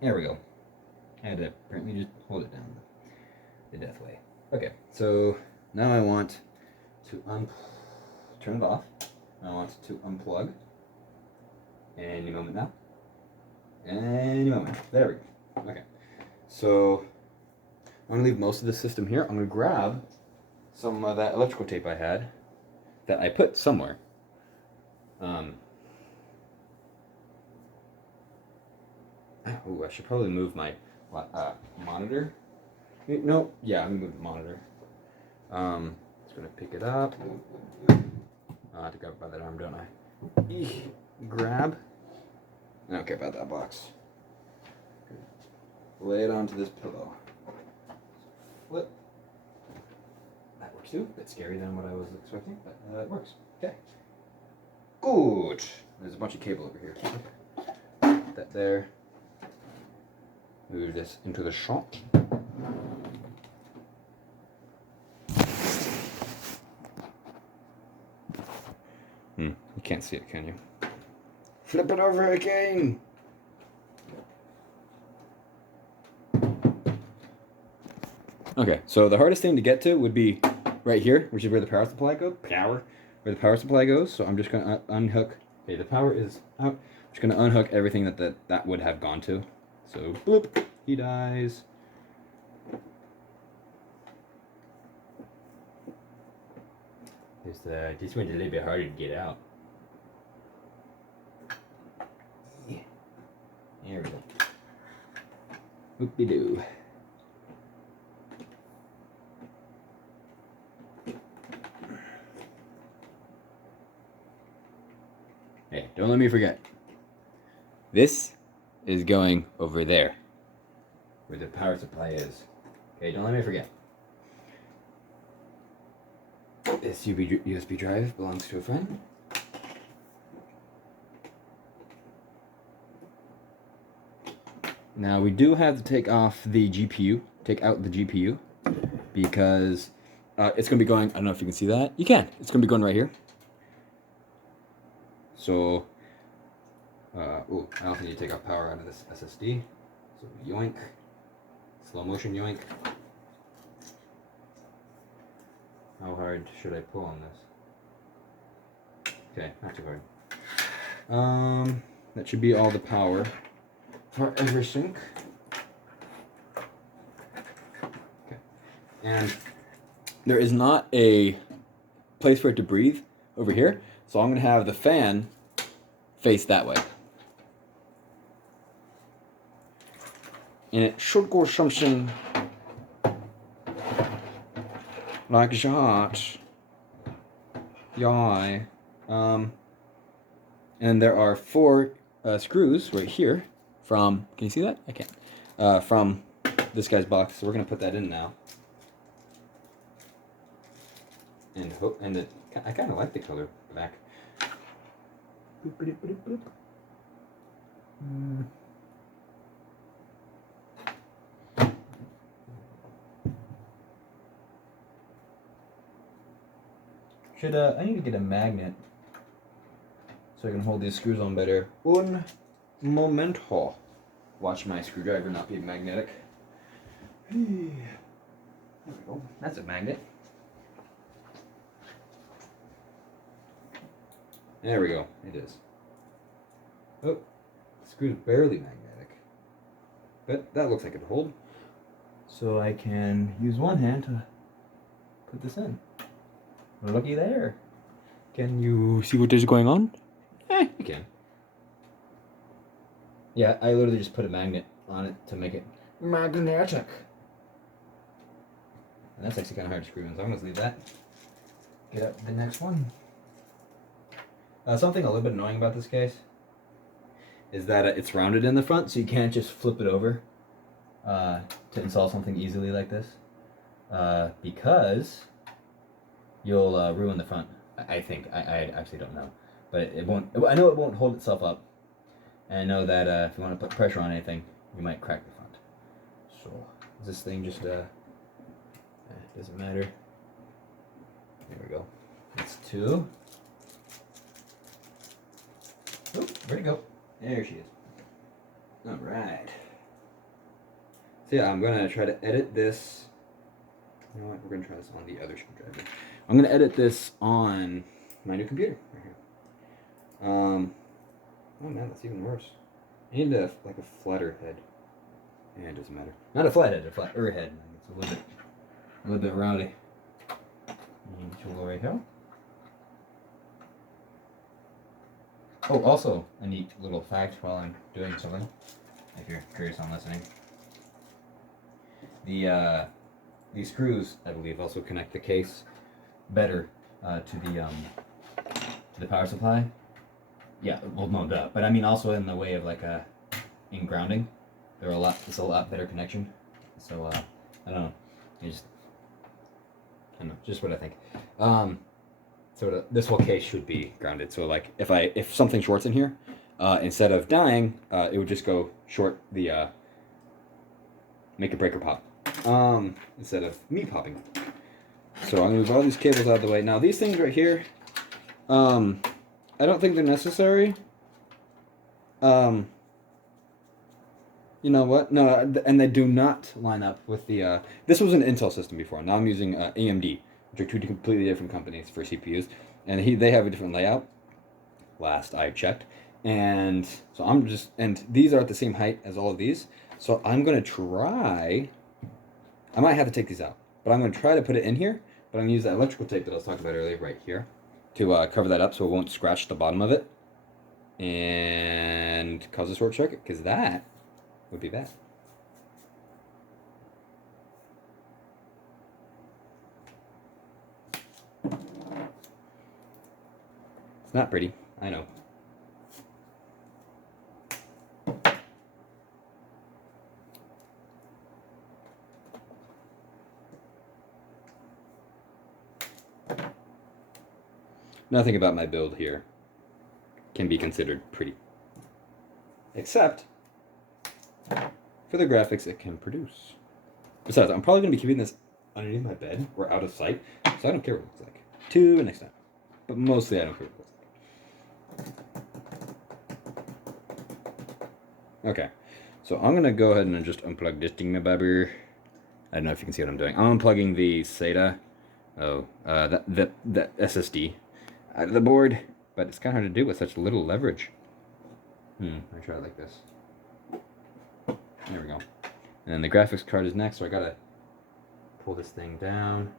There we go. I had to apparently just hold it down the death way. Okay, so now I want to turn it off. I want to unplug. Any moment now. Any moment. There we go. Okay. So I'm going to leave most of the system here. I'm going to grab some of that electrical tape I had that I put somewhere. Oh, I should probably move my monitor. No, yeah, I'm going to move the monitor. Just going to pick it up. I have to grab it by that arm, don't I? Grab. I don't care about that box. Lay it onto this pillow. Flip. That works too. A bit scary than what I was expecting, but it works. Okay. Good. There's a bunch of cable over here. Put that there. Move this into the shop. You can't see it, can you? Flip it over again! Okay, so the hardest thing to get to would be right here, which is where the power supply goes. Where the power supply goes. So I'm just going to unhook. Okay, the power is out. I'm just going to unhook everything that would have gone to. So, boop, he dies. This one's a little bit harder to get out. Whoop-de-doo. Hey, don't let me forget. This is going over there, where the power supply is. Okay, don't let me forget. This USB drive belongs to a friend. Now we do have to take off the GPU, take out the GPU, because it's going to be going, I don't know if you can see that. You can. It's going to be going right here. So, I also need to take off power out of this SSD. So yoink, slow motion yoink. How hard should I pull on this? Okay, not too hard. That should be all the power for everything. Okay, and there is not a place for it to breathe over here, so I'm gonna have the fan face that way. And it should go something like that. Yeah. And there are 4 screws right here from, can you see that? I can't. From this guy's box. So we're going to put that in now. And I kind of like the color black. Boop, boop, boop, boop. I need to get a magnet so I can hold these screws on better. Un momento. Watch my screwdriver not be magnetic. There we go. That's a magnet. There we go. It is. Oh, the screw's barely magnetic. But that looks like it'll hold. So I can use one hand to put this in. Looky there. Can you see what is going on? You can. Yeah, I literally just put a magnet on it to make it magnetic. And that's actually kind of hard to screw in, so I'm going to leave that. Get up the next one. Something a little bit annoying about this case is that it's rounded in the front, so you can't just flip it over to install something easily like this. Because you'll ruin the front. I think. I actually don't know, but it won't. I know it won't hold itself up, and I know that if you want to put pressure on anything, you might crack the front. So this thing just doesn't matter. There we go. That's 2. Oh, where'd it go? There she is. All right. So yeah, I'm gonna try to edit this. You know what? We're gonna try this on the other screwdriver. I'm gonna edit this on my new computer right here. Oh man, that's even worse. I need like a flatter head. Yeah, it doesn't matter. Not a flat head, a flatter head. It's a little bit rowdy. We'll go right here. Oh, also a neat little fact while I'm doing something, if you're curious on listening. These screws, I believe, also connect the case better to the power supply. Yeah, well, no duh, but I mean also in the way of like in grounding, it's a lot better connection. So I don't know, just what I think. So this whole case should be grounded. So like if something shorts in here, instead of dying, it would just go short the make a breaker pop. Instead of me popping. So I'm gonna move all these cables out of the way. Now these things right here, I don't think they're necessary. You know what? No, and they do not line up with the. This was an Intel system before. Now I'm using AMD, which are 2 completely different companies for CPUs, and they have a different layout. Last I checked, and so and these are at the same height as all of these. So I'm gonna try. I might have to take these out, but I'm gonna try to put it in here. But I'm gonna use that electrical tape that I was talking about earlier right here to cover that up so it won't scratch the bottom of it and cause a short circuit, because that would be bad. It's not pretty, I know. Nothing about my build here can be considered pretty. Except for the graphics it can produce. Besides, I'm probably going to be keeping this underneath my bed or out of sight, so I don't care what it looks like. To next time. But mostly I don't care what it looks like. Okay, so I'm going to go ahead and just unplug this thing, my baby. I don't know if you can see what I'm doing. I'm unplugging the SATA, that SSD out of the board, but it's kind of hard to do with such little leverage. Let me try it like this. There we go. And then the graphics card is next, so I gotta pull this thing down.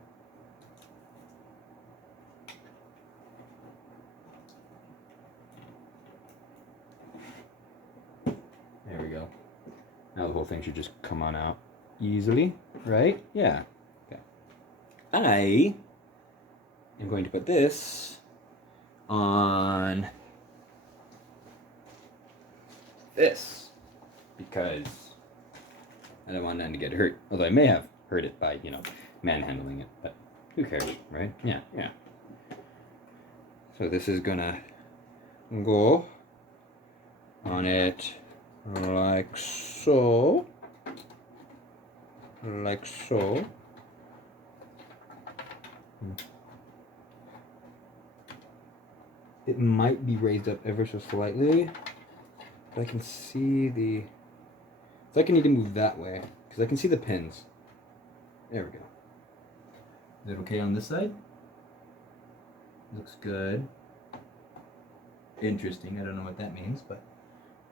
There we go. Now the whole thing should just come on out easily, right? Yeah. Okay. I am going to put this on this because I don't want it to get hurt. Although I may have hurt it by, manhandling it, but who cares, right? Yeah. So this is gonna go on it like so. Like so. It might be raised up ever so slightly. But I can see the... It's like I need to move that way, because I can see the pins. There we go. Is it okay on this side? Looks good. Interesting, I don't know what that means, but...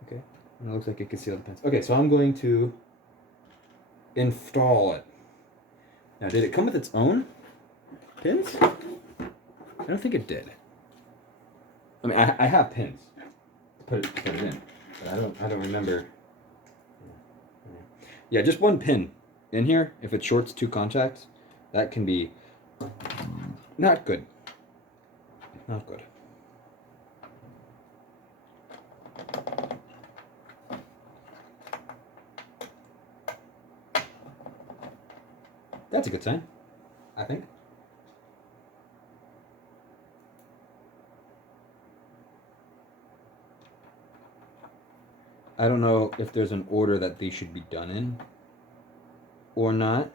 Okay, and it looks like I can see all the pins. Okay, so I'm going to install it. Now, did it come with its own pins? I don't think it did. I mean, I have pins to put it in, but I don't remember. Yeah, just one pin in here. If it shorts two contacts, that can be not good. Not good. That's a good sign, I think. I don't know if there's an order that these should be done in or not.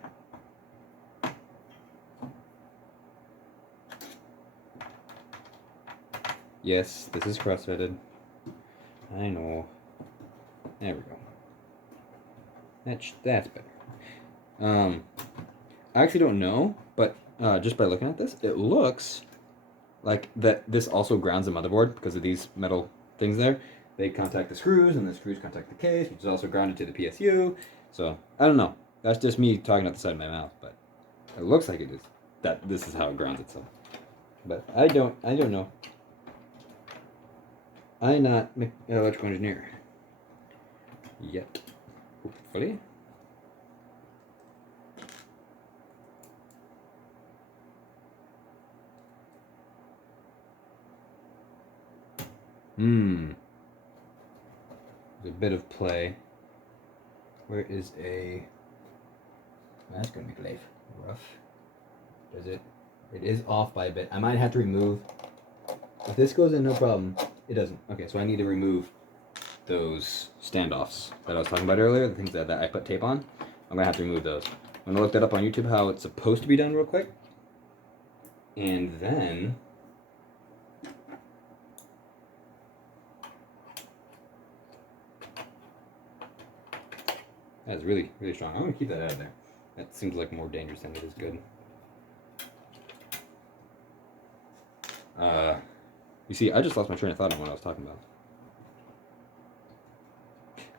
Yes, this is cross-threaded. I know. There we go. That's better. I actually don't know, but just by looking at this, it looks like that this also grounds the motherboard because of these metal things there. They contact the screws, and the screws contact the case, which is also grounded to the PSU. So, I don't know. That's just me talking out the side of my mouth, but it looks like it is. That this is how it grounds itself. But I don't know. I'm not an electrical engineer. Yet. Hopefully. There's a bit of play. Where is a... That's going to make life rough. Does it? It is off by a bit. I might have to remove... If this goes in, no problem. It doesn't. Okay, so I need to remove those standoffs that I was talking about earlier, the things that I put tape on. I'm going to have to remove those. I'm going to look that up on YouTube, how it's supposed to be done real quick. And then... That's really, really strong. I'm going to keep that out of there. That seems like more dangerous than it is good. You see, I just lost my train of thought on what I was talking about.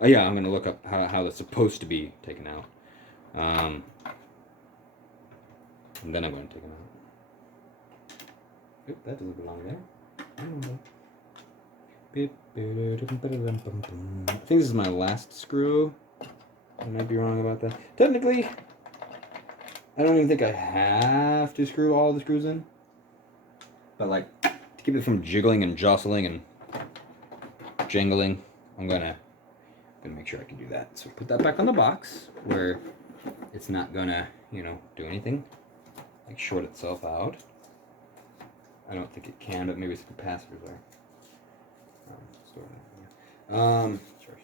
Yeah, I'm going to look up how that's supposed to be taken out. And then I'm going to take them out. Oop, that doesn't belong there. I think this is my last screw. I might be wrong about that. Technically, I don't even think I have to screw all the screws in. But like, to to keep it from jiggling and jostling and jangling, I'm gonna make sure I can do that. So put that back on the box where it's not gonna, you know, do anything, like short itself out. I don't think it can, but maybe it's the capacitors are. Sure.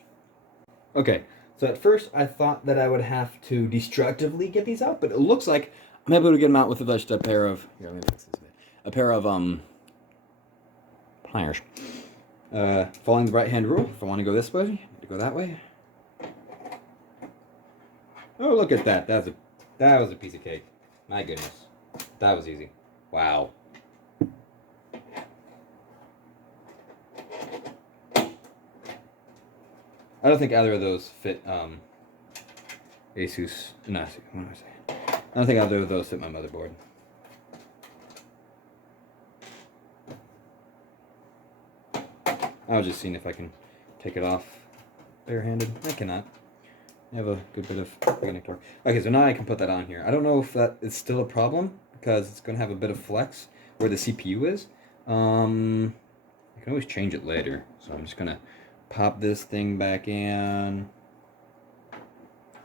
Okay, so at first I thought that I would have to destructively get these out, but it looks like I'm able to get them out with just a pair of, here, let me fix this a pair of pliers. Following the right-hand rule, if I want to go this way, I need to go that way. Oh, look at that. That was a piece of cake. My goodness. That was easy. Wow. I don't think either of those fit Asus. No, what am I saying? I don't think either of those fit my motherboard. I was just seeing if I can take it off barehanded. I cannot. I have a good bit of torque. Okay, so now I can put that on here. I don't know if that is still a problem because it's going to have a bit of flex where the CPU is. I can always change it later. So I'm just going to pop this thing back in.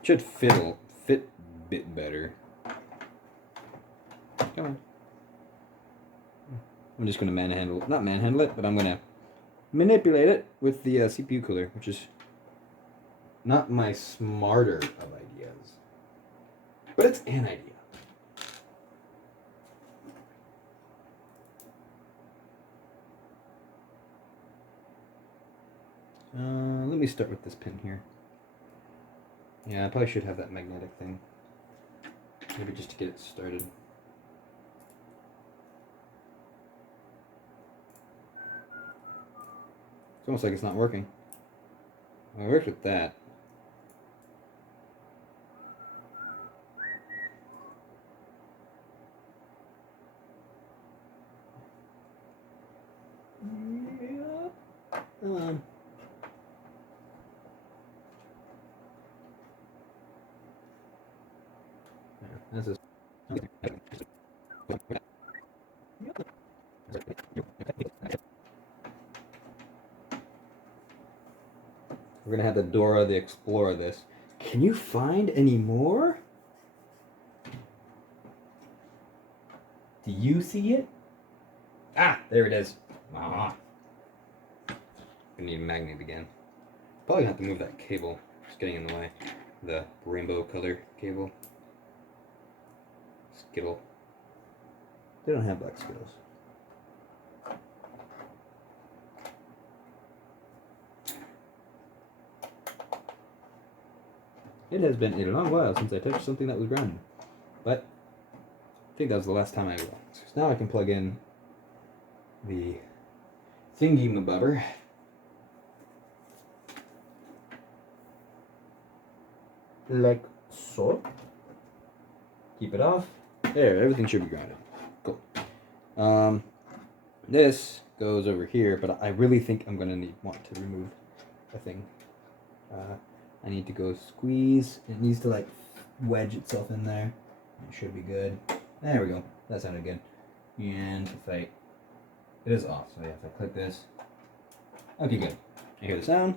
Should fit a bit better. Come on. I'm just going to not manhandle it, but I'm going to manipulate it with the CPU cooler, which is not my smarter of ideas, but it's an idea. Let me start with this pin here. Yeah, I probably should have that magnetic thing. Maybe just to get it started. It's almost like it's not working. Well, it works with that. Yeah. This is. We're gonna have the Dora the Explorer this. Can you find any more? Do you see it? Ah, there it is. Ah. We need a magnet again. Probably have to move that cable. It's getting in the way. The rainbow color cable. Skittle. They don't have black Skittles. It has been a long while since I touched something that was grounded. But I think that was the last time I will. So now I can plug in the thingy-mabobber. Like so. Keep it off. There, everything should be grounded. Cool. This goes over here, but I really think I'm gonna want to remove the thing. I need to go squeeze. It needs to like wedge itself in there. It should be good. There we go. That sounded good. And if it is off, so yeah, if I click this, okay, good. You hear the sound?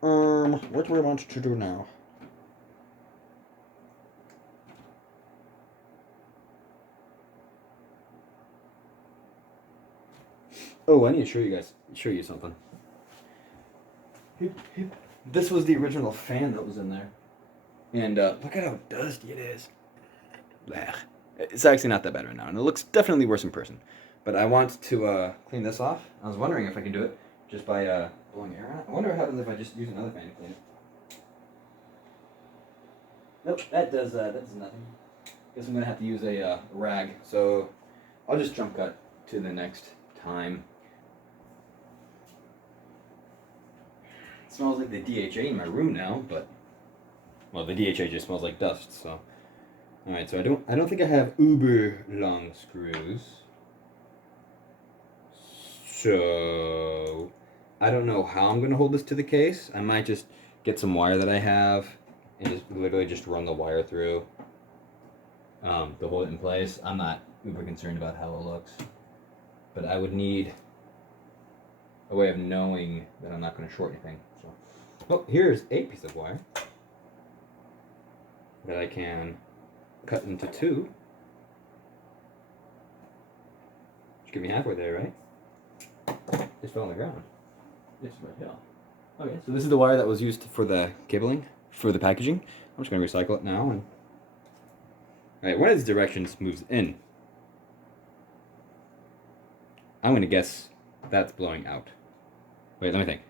What do we want to do now? Oh, I need to show you something. This was the original fan that was in there. And look at how dusty it is. Blech. It's actually not that bad right now, and it looks definitely worse in person. But I want to clean this off. I was wondering if I could do it just by blowing air on it. I wonder what happens if I just use another fan to clean it. Nope, that does nothing. Guess I'm gonna have to use a rag. So I'll just jump cut to the next time. It smells like the DHA in my room now, but well, the DHA just smells like dust. So, all right. So I don't think I have uber long screws. So I don't know how I'm gonna hold this to the case. I might just get some wire that I have and just literally just run the wire through to hold it in place. I'm not uber concerned about how it looks. But I would need a way of knowing that I'm not going to short anything. So, oh, here's a piece of wire that I can cut into two. Just give me halfway there, right? Just fell on the ground. It's right here. Okay, so this is the wire that was used for the cabling, for the packaging. I'm just going to recycle it now. And alright, one of these directions moves in. I'm going to guess that's blowing out. Wait, let me think.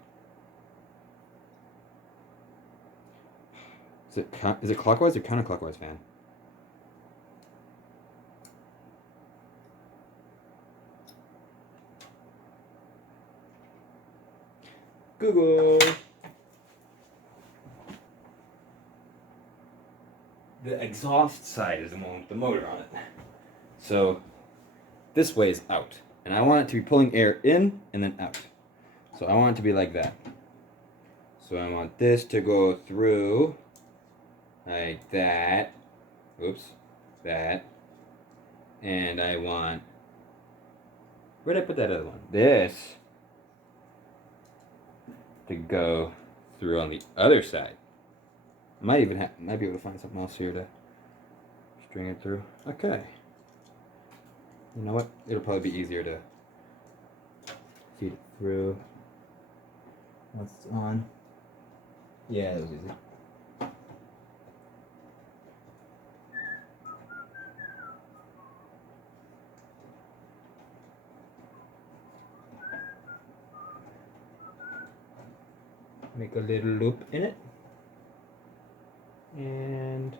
Is it clockwise or counterclockwise fan? Google. The exhaust side is the one with the motor on it. So this way is out. And I want it to be pulling air in and then out. So I want it to be like that. So I want this to go through like that. Oops. That. And I want... Where'd I put that other one? This to go through on the other side. I might be able to find something else here to string it through. Okay. You know what? It'll probably be easier to feed it through. Once it's on. Yeah, that was easy. Make a little loop in it. And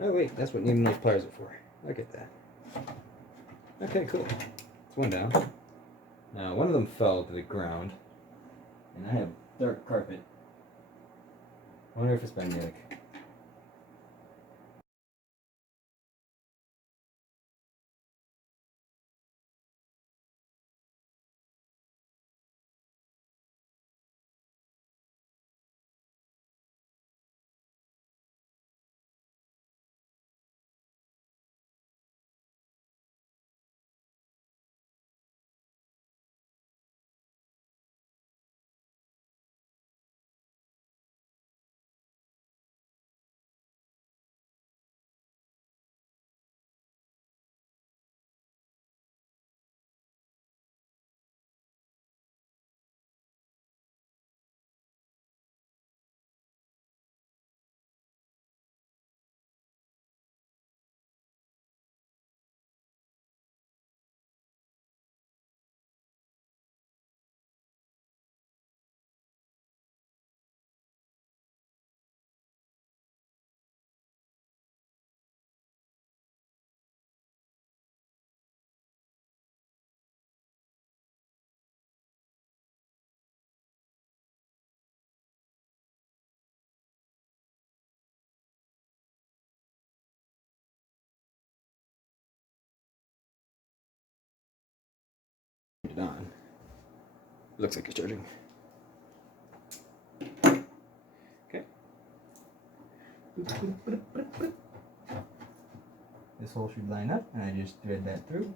oh wait, that's what needing those pliers are for. Look at that. Okay, cool. It's one down. Now one of them fell to the ground, and I have dark carpet. I wonder if it's magnetic. It on. Looks like it's charging. Okay. This hole should line up, and I just thread that through.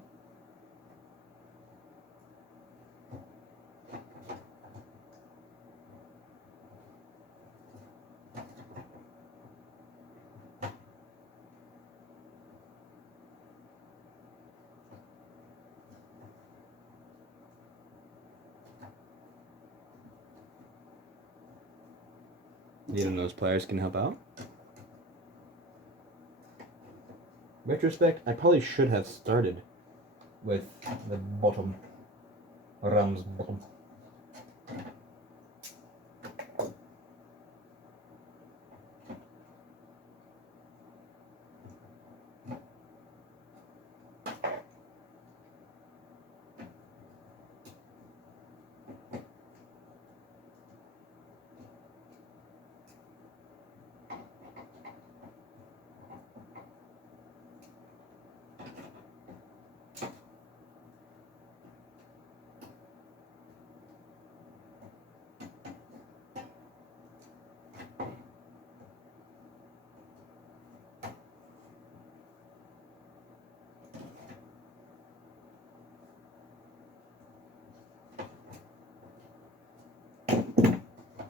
Needing those pliers can help out. Retrospect, I probably should have started with the bottom, ram's bottom.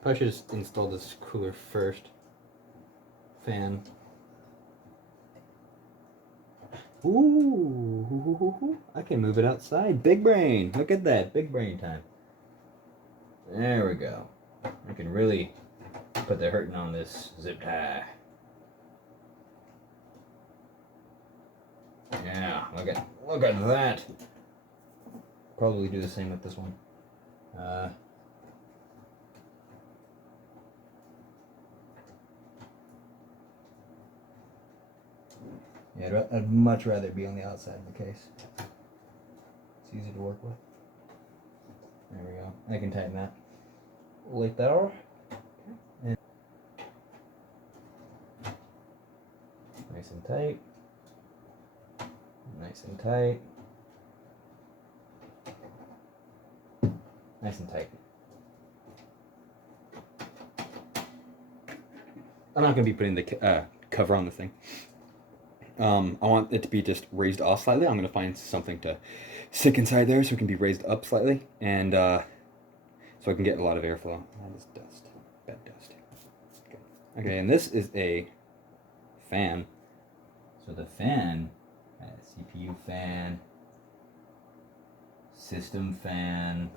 Probably should have installed this cooler first. Fan. Ooh, I can move it outside. Big brain. Look at that. Big brain time. There we go. I can really put the hurting on this zip tie. Yeah, look at that. Probably do the same with this one. Yeah, I'd much rather be on the outside of the case. It's easy to work with. There we go. I can tighten that like that. And nice and tight. Nice and tight. Nice and tight. I'm not going to be putting the cover on the thing. I want it to be just raised off slightly. I'm going to find something to stick inside there so it can be raised up slightly, and so I can get a lot of airflow. That is dust. Bad dust. Okay, and this is a fan. So the fan, CPU fan, system fan,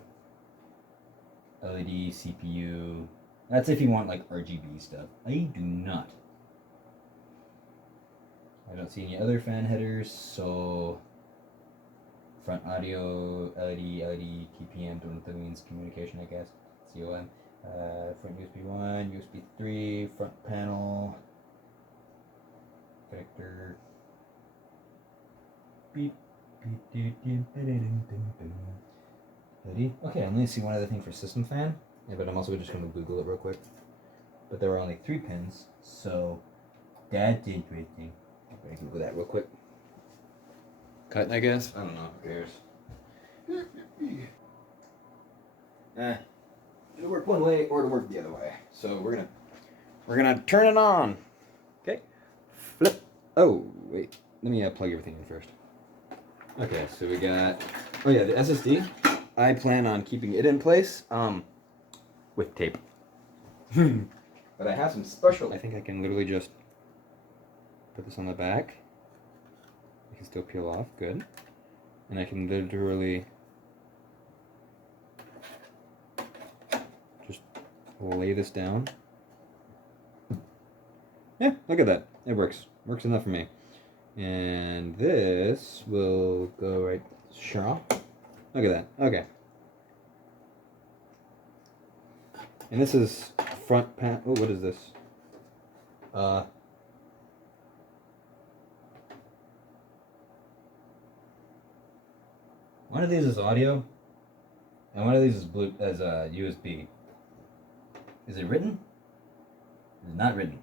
LED CPU. That's if you want like RGB stuff. I do not. I don't see any other fan headers, so front audio, LED, TPM, don't know what that means, communication I guess, COM, front USB 1, USB 3, front panel, connector, beep, ready? Okay, I'm going to see one other thing for system fan, yeah, but I'm also just going to Google it real quick, but there were only 3 pins, so that's interesting. I'm going to Google that real quick. Cut, I guess? I don't know, who cares? It'll work one way or it'll work the other way. So we're gonna turn it on. Okay. Flip. Oh, wait. Let me plug everything in first. Okay, so we got, oh yeah, the SSD. I plan on keeping it in place with tape. But I have some special, I think I can literally just put this on the back. It can still peel off, good. And I can literally just lay this down. Yeah, look at that. It works. Works enough for me. And this will go right, sure. Look at that. Okay. And this is front pan. Oh, what is this? One of these is audio, and one of these is USB. Is it written? It's not written.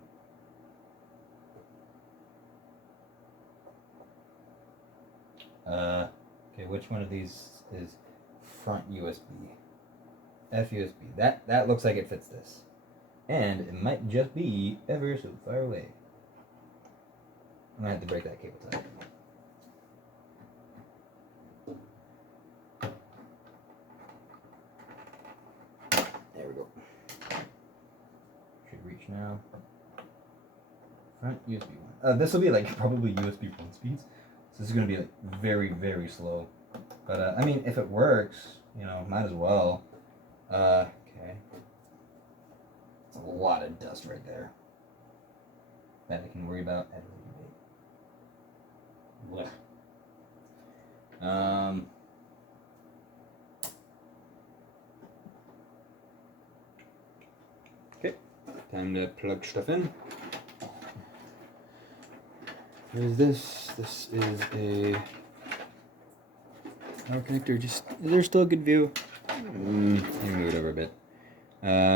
Okay, which one of these is front USB? FUSB. That looks like it fits this. And it might just be ever so far away. I'm gonna have to break that cable tie. There we go. Should reach now. Front USB 1. This will be like probably USB 1 speeds. So this is gonna be like very, very slow. But I mean, if it works, you know, might as well. Okay. It's a lot of dust right there that I can worry about at a later date. Okay, time to plug stuff in. What is this? This is a power connector. Is there still a good view? Let me move it over a bit.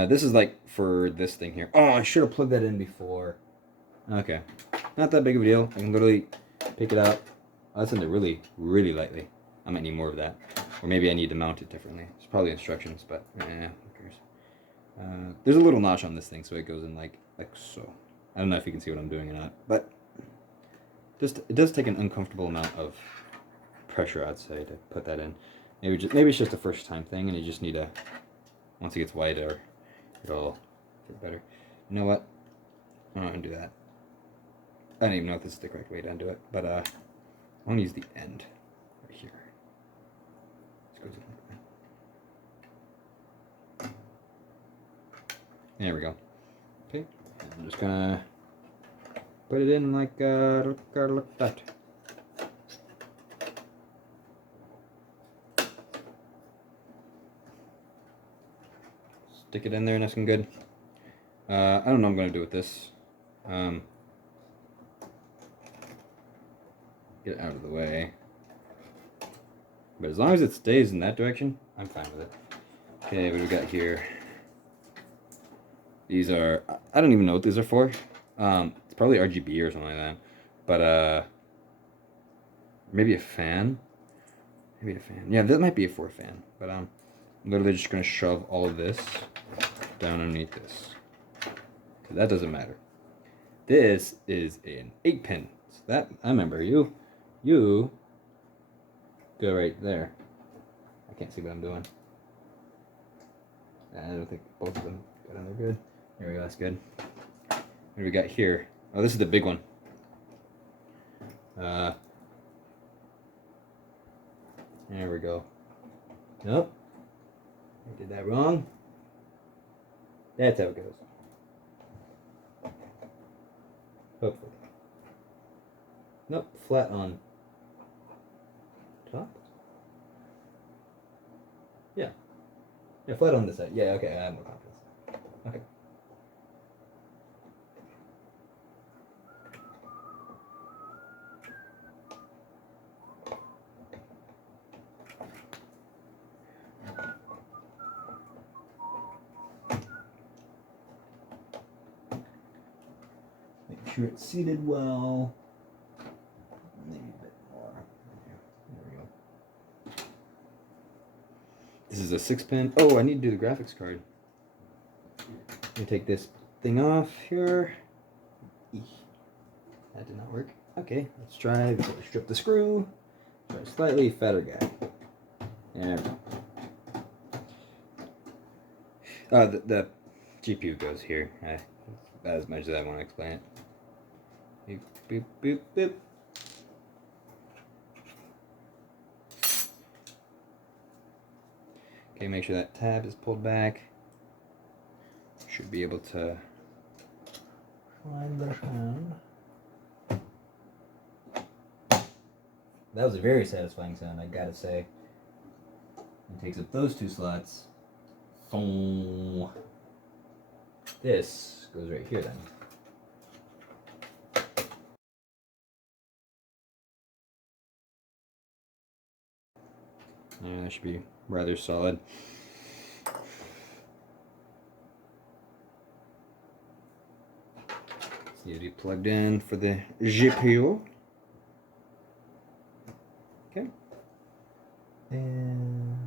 This is like for this thing here. Oh, I should have plugged that in before. Okay, not that big of a deal. I can literally pick it out. Oh, that's in there really, really lightly. I might need more of that. Or maybe I need to mount it differently. It's probably instructions, but who cares? There's a little notch on this thing, so it goes in like so. I don't know if you can see what I'm doing or not, but it does take an uncomfortable amount of pressure, I'd say, to put that in. Maybe it's just a first time thing, and you just need to, once it gets wider, it'll fit better. You know what? I'm not gonna do that. I don't even know if this is the correct way to undo it, but I want to use the end right here. This goes like that. There we go. Okay, I'm just gonna put it in like that. Stick it in there nice and good. I don't know what I'm gonna do with this. Get it out of the way. But as long as it stays in that direction, I'm fine with it. Okay, what do we got here? These are, I don't even know what these are for. It's probably RGB or something like that. But maybe a fan. Maybe a fan. Yeah, that might be for a fan. But I'm literally just gonna shove all of this down underneath this. Cause that doesn't matter. This is an 8-pin. So that, I remember you go right there. I can't see what I'm doing. I don't think both of them got in there good. There we go, that's good. What do we got here? Oh, this is the big one. There we go. Nope. I did that wrong. That's how it goes. Hopefully. Nope, flat on top. Yeah. Yeah, flat on this side. Yeah, okay, I have more confidence. Okay. Make sure it's seated well. Maybe a bit more. There we go. This is a 6-pin. Oh, I need to do the graphics card. Let me take this thing off here. That did not work. Okay, let's try. Strip the screw. Try a slightly fatter guy. There we go. The GPU goes here. As much as I want to explain it. Boop, boop, boop, boop. Okay, make sure that tab is pulled back. Should be able to find the hand. That was a very satisfying sound, I gotta say. It takes up those 2 slots. This goes right here then. Yeah, that should be rather solid. This needs to be plugged in for the GPU. Okay. And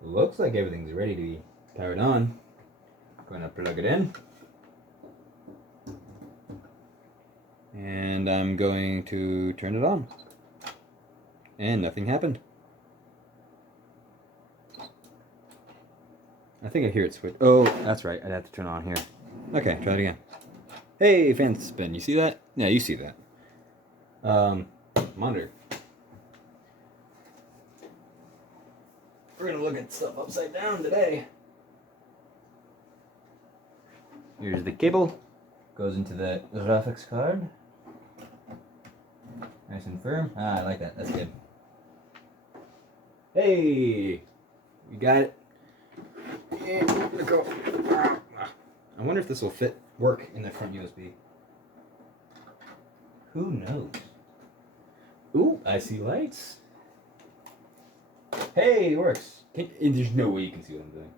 looks like everything's ready to be powered on. Going to plug it in. And I'm going to turn it on. And nothing happened. I think I hear it switch. Oh, that's right. I'd have to turn it on here. Okay, try it again. Hey, fan spin. You see that? Yeah, you see that. Monitor. We're gonna look at stuff upside down today. Here's the cable. Goes into the graphics card. Nice and firm. Ah, I like that. That's good. Hey! You got it. Yeah, let's go. I wonder if this will work in the front USB. Who knows? Ooh, I see lights. Hey, it works. There's no way you can see what I'm doing.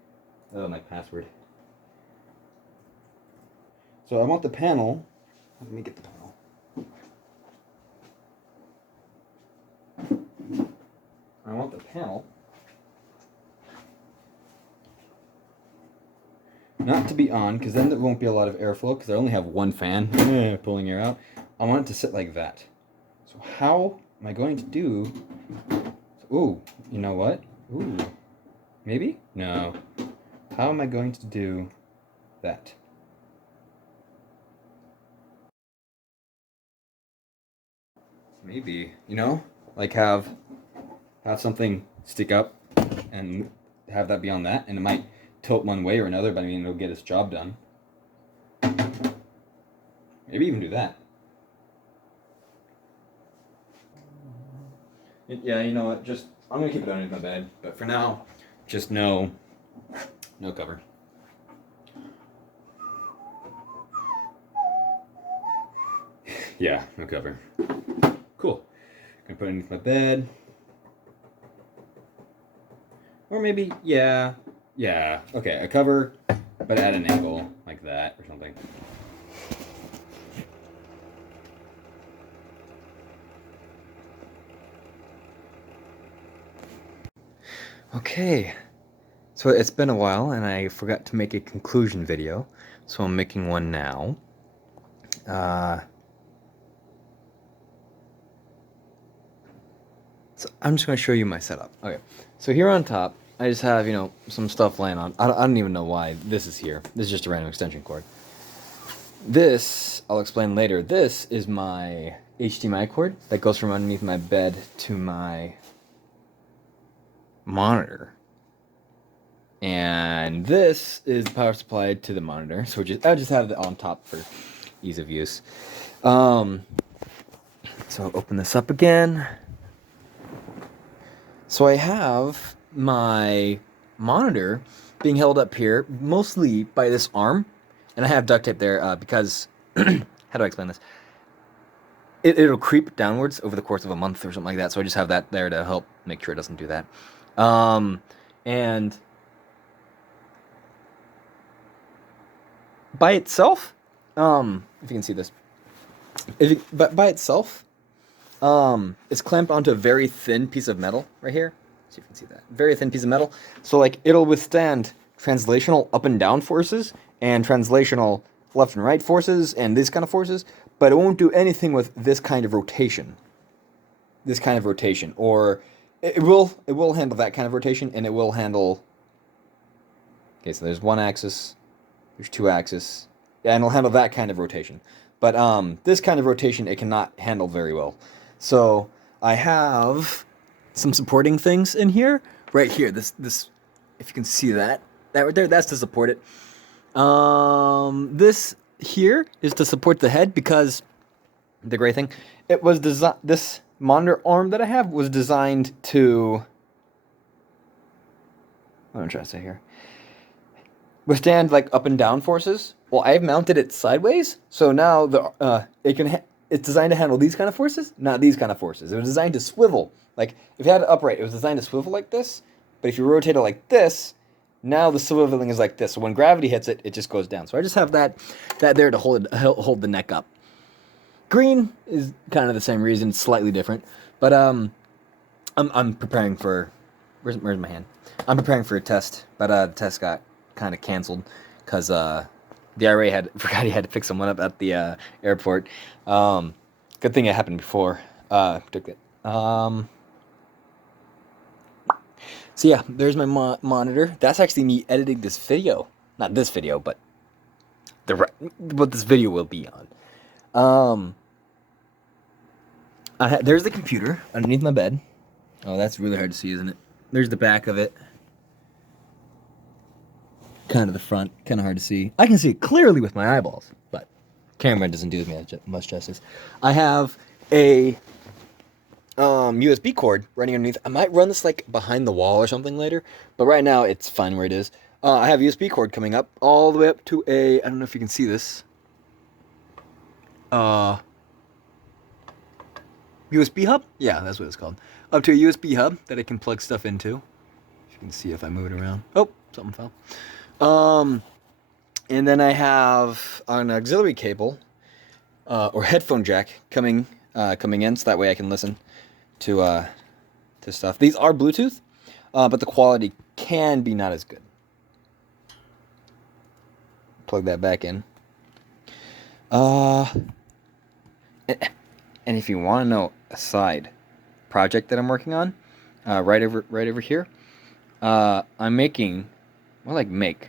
Oh, my password. So I want the panel. Let me get the panel. I want the panel not to be on, because then there won't be a lot of airflow, because I only have one fan pulling air out. I want it to sit like that. So how am I going to do... Ooh, you know what? Ooh. Maybe? No. How am I going to do that? Maybe, you know, like have something stick up and have that be on that, and it might tilt one way or another, but I mean it'll get its job done. Maybe even do that. Yeah, you know what? Just I'm gonna keep it underneath my bed, but for now, just no cover. Yeah, no cover. Cool. Gonna put it underneath my bed. Or maybe, yeah, okay, a cover, but at an angle, like that, or something. Okay, so it's been a while, and I forgot to make a conclusion video, so I'm making one now. So I'm just going to show you my setup. Okay, so here on top, I just have, you know, some stuff laying on. I don't even know why this is here. This is just a random extension cord. This, I'll explain later, this is my HDMI cord that goes from underneath my bed to my monitor. And this is the power supply to the monitor, so I just have it on top for ease of use. So I'll open this up again. So I have my monitor being held up here mostly by this arm, and I have duct tape there because, how do I explain this? It'll creep downwards over the course of a month or something like that, so I just have that there to help make sure it doesn't do that. And by itself, if you can see this, but by itself, it's clamped onto a very thin piece of metal right here. So you can see that. Very thin piece of metal. So like it'll withstand translational up and down forces and translational left and right forces and these kind of forces, but it won't do anything with this kind of rotation. This kind of rotation. Or it will handle that kind of rotation, and it will handle. Okay, so there's one axis, there's two axes. Yeah, and it'll handle that kind of rotation. But this kind of rotation it cannot handle very well. So I have some supporting things in here. Right here, this if you can see that right there, that's to support it. This here is to support the head because the gray thing. It was designed. This monitor arm that I have was designed to. What am I trying to say here? Withstand like up and down forces. Well, I've mounted it sideways, so now it's designed to handle these kind of forces, not these kind of forces. It was designed to swivel. Like if you had it upright, it was designed to swivel like this. But if you rotate it like this, now the swiveling is like this. So when gravity hits it, it just goes down. So I just have that there to hold the neck up. Green is kind of the same reason, it's slightly different. But I'm preparing for where's my hand? I'm preparing for a test, but the test got kind of canceled because the IRA forgot he had to pick someone up at the airport. Good thing it happened before took it. So yeah, there's my monitor. That's actually me editing this video. Not this video, but what this video will be on. There's the computer underneath my bed. Oh, that's really hard to see, isn't it? There's the back of it. Kind of the front, kind of hard to see. I can see it clearly with my eyeballs, but camera doesn't do me much justice. I have a USB cord running underneath. I might run this like behind the wall or something later, but right now it's fine where it is. I have a USB cord coming up all the way up to I don't know if you can see this. USB hub? Yeah, that's what it's called. Up to a USB hub that I can plug stuff into. You can see if I move it around. Oh, something fell. And then I have an auxiliary cable or headphone jack coming in, so that way I can listen to stuff. These are Bluetooth, but the quality can be not as good. Plug that back in. And if you want to know a side project that I'm working on, right over here, I'm making, well, like maked.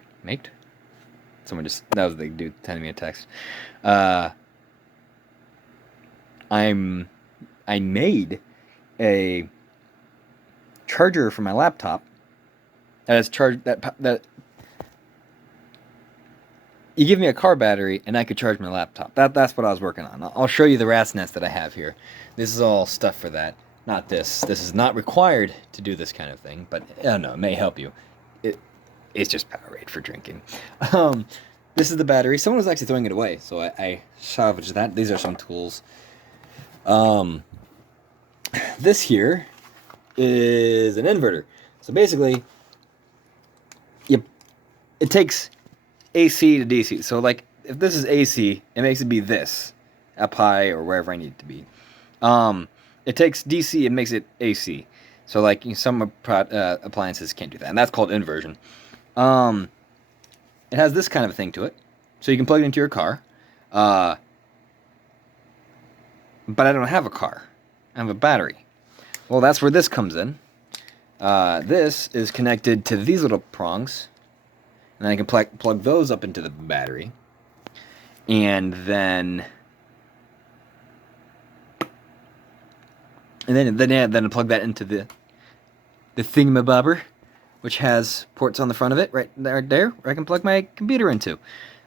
Someone just, that was the dude sending me a text. Uh, I made a charger for my laptop that is charged that you give me a car battery and I could charge my laptop. That's what I was working on. I'll show you the rat's nest that I have here. This is all stuff for that. Not this. This is not required to do this kind of thing, but I don't know, it may help you. It's just Powerade for drinking. This is the battery. Someone was actually throwing it away, so I salvaged that. These are some tools. This here is an inverter. So basically, it takes AC to DC. So like, if this is AC, it makes it be this, up high or wherever I need it to be. It takes DC and makes it AC. So like, some appliances can't do that, and that's called inversion. It has this kind of a thing to it, so you can plug it into your car. But I don't have a car. I have a battery. Well, that's where this comes in. This is connected to these little prongs, and I can plug those up into the battery, and then plug that into the thingamabobber, which has ports on the front of it, right there, where I can plug my computer into.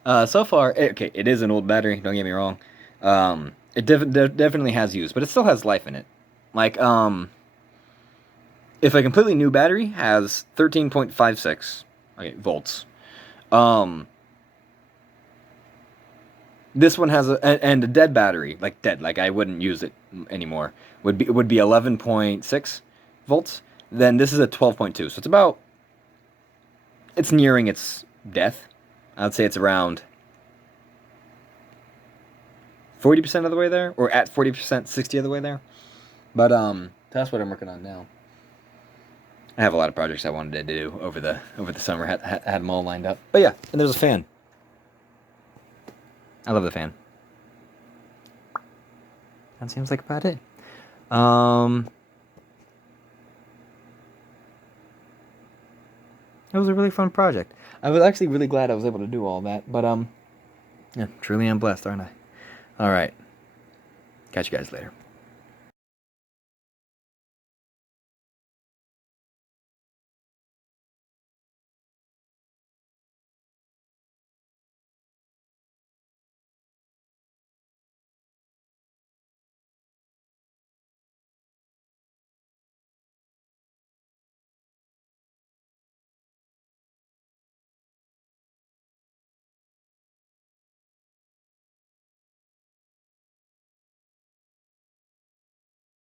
So far, okay, it is an old battery, don't get me wrong. It definitely has use, but it still has life in it. Like, if a completely new battery has 13.56 volts, this one has and a dead battery, like I wouldn't use it anymore, would be 11.6 volts. Then this is a 12.2, so it's nearing its death. I'd say it's around 40% of the way there, or at 40%, 60% of the way there. But that's what I'm working on now. I have a lot of projects I wanted to do over the summer. Had them all lined up. But yeah, and there's a fan. I love the fan. That seems like about it. It was a really fun project. I was actually really glad I was able to do all that. But yeah, truly am blessed, aren't I? All right. Catch you guys later.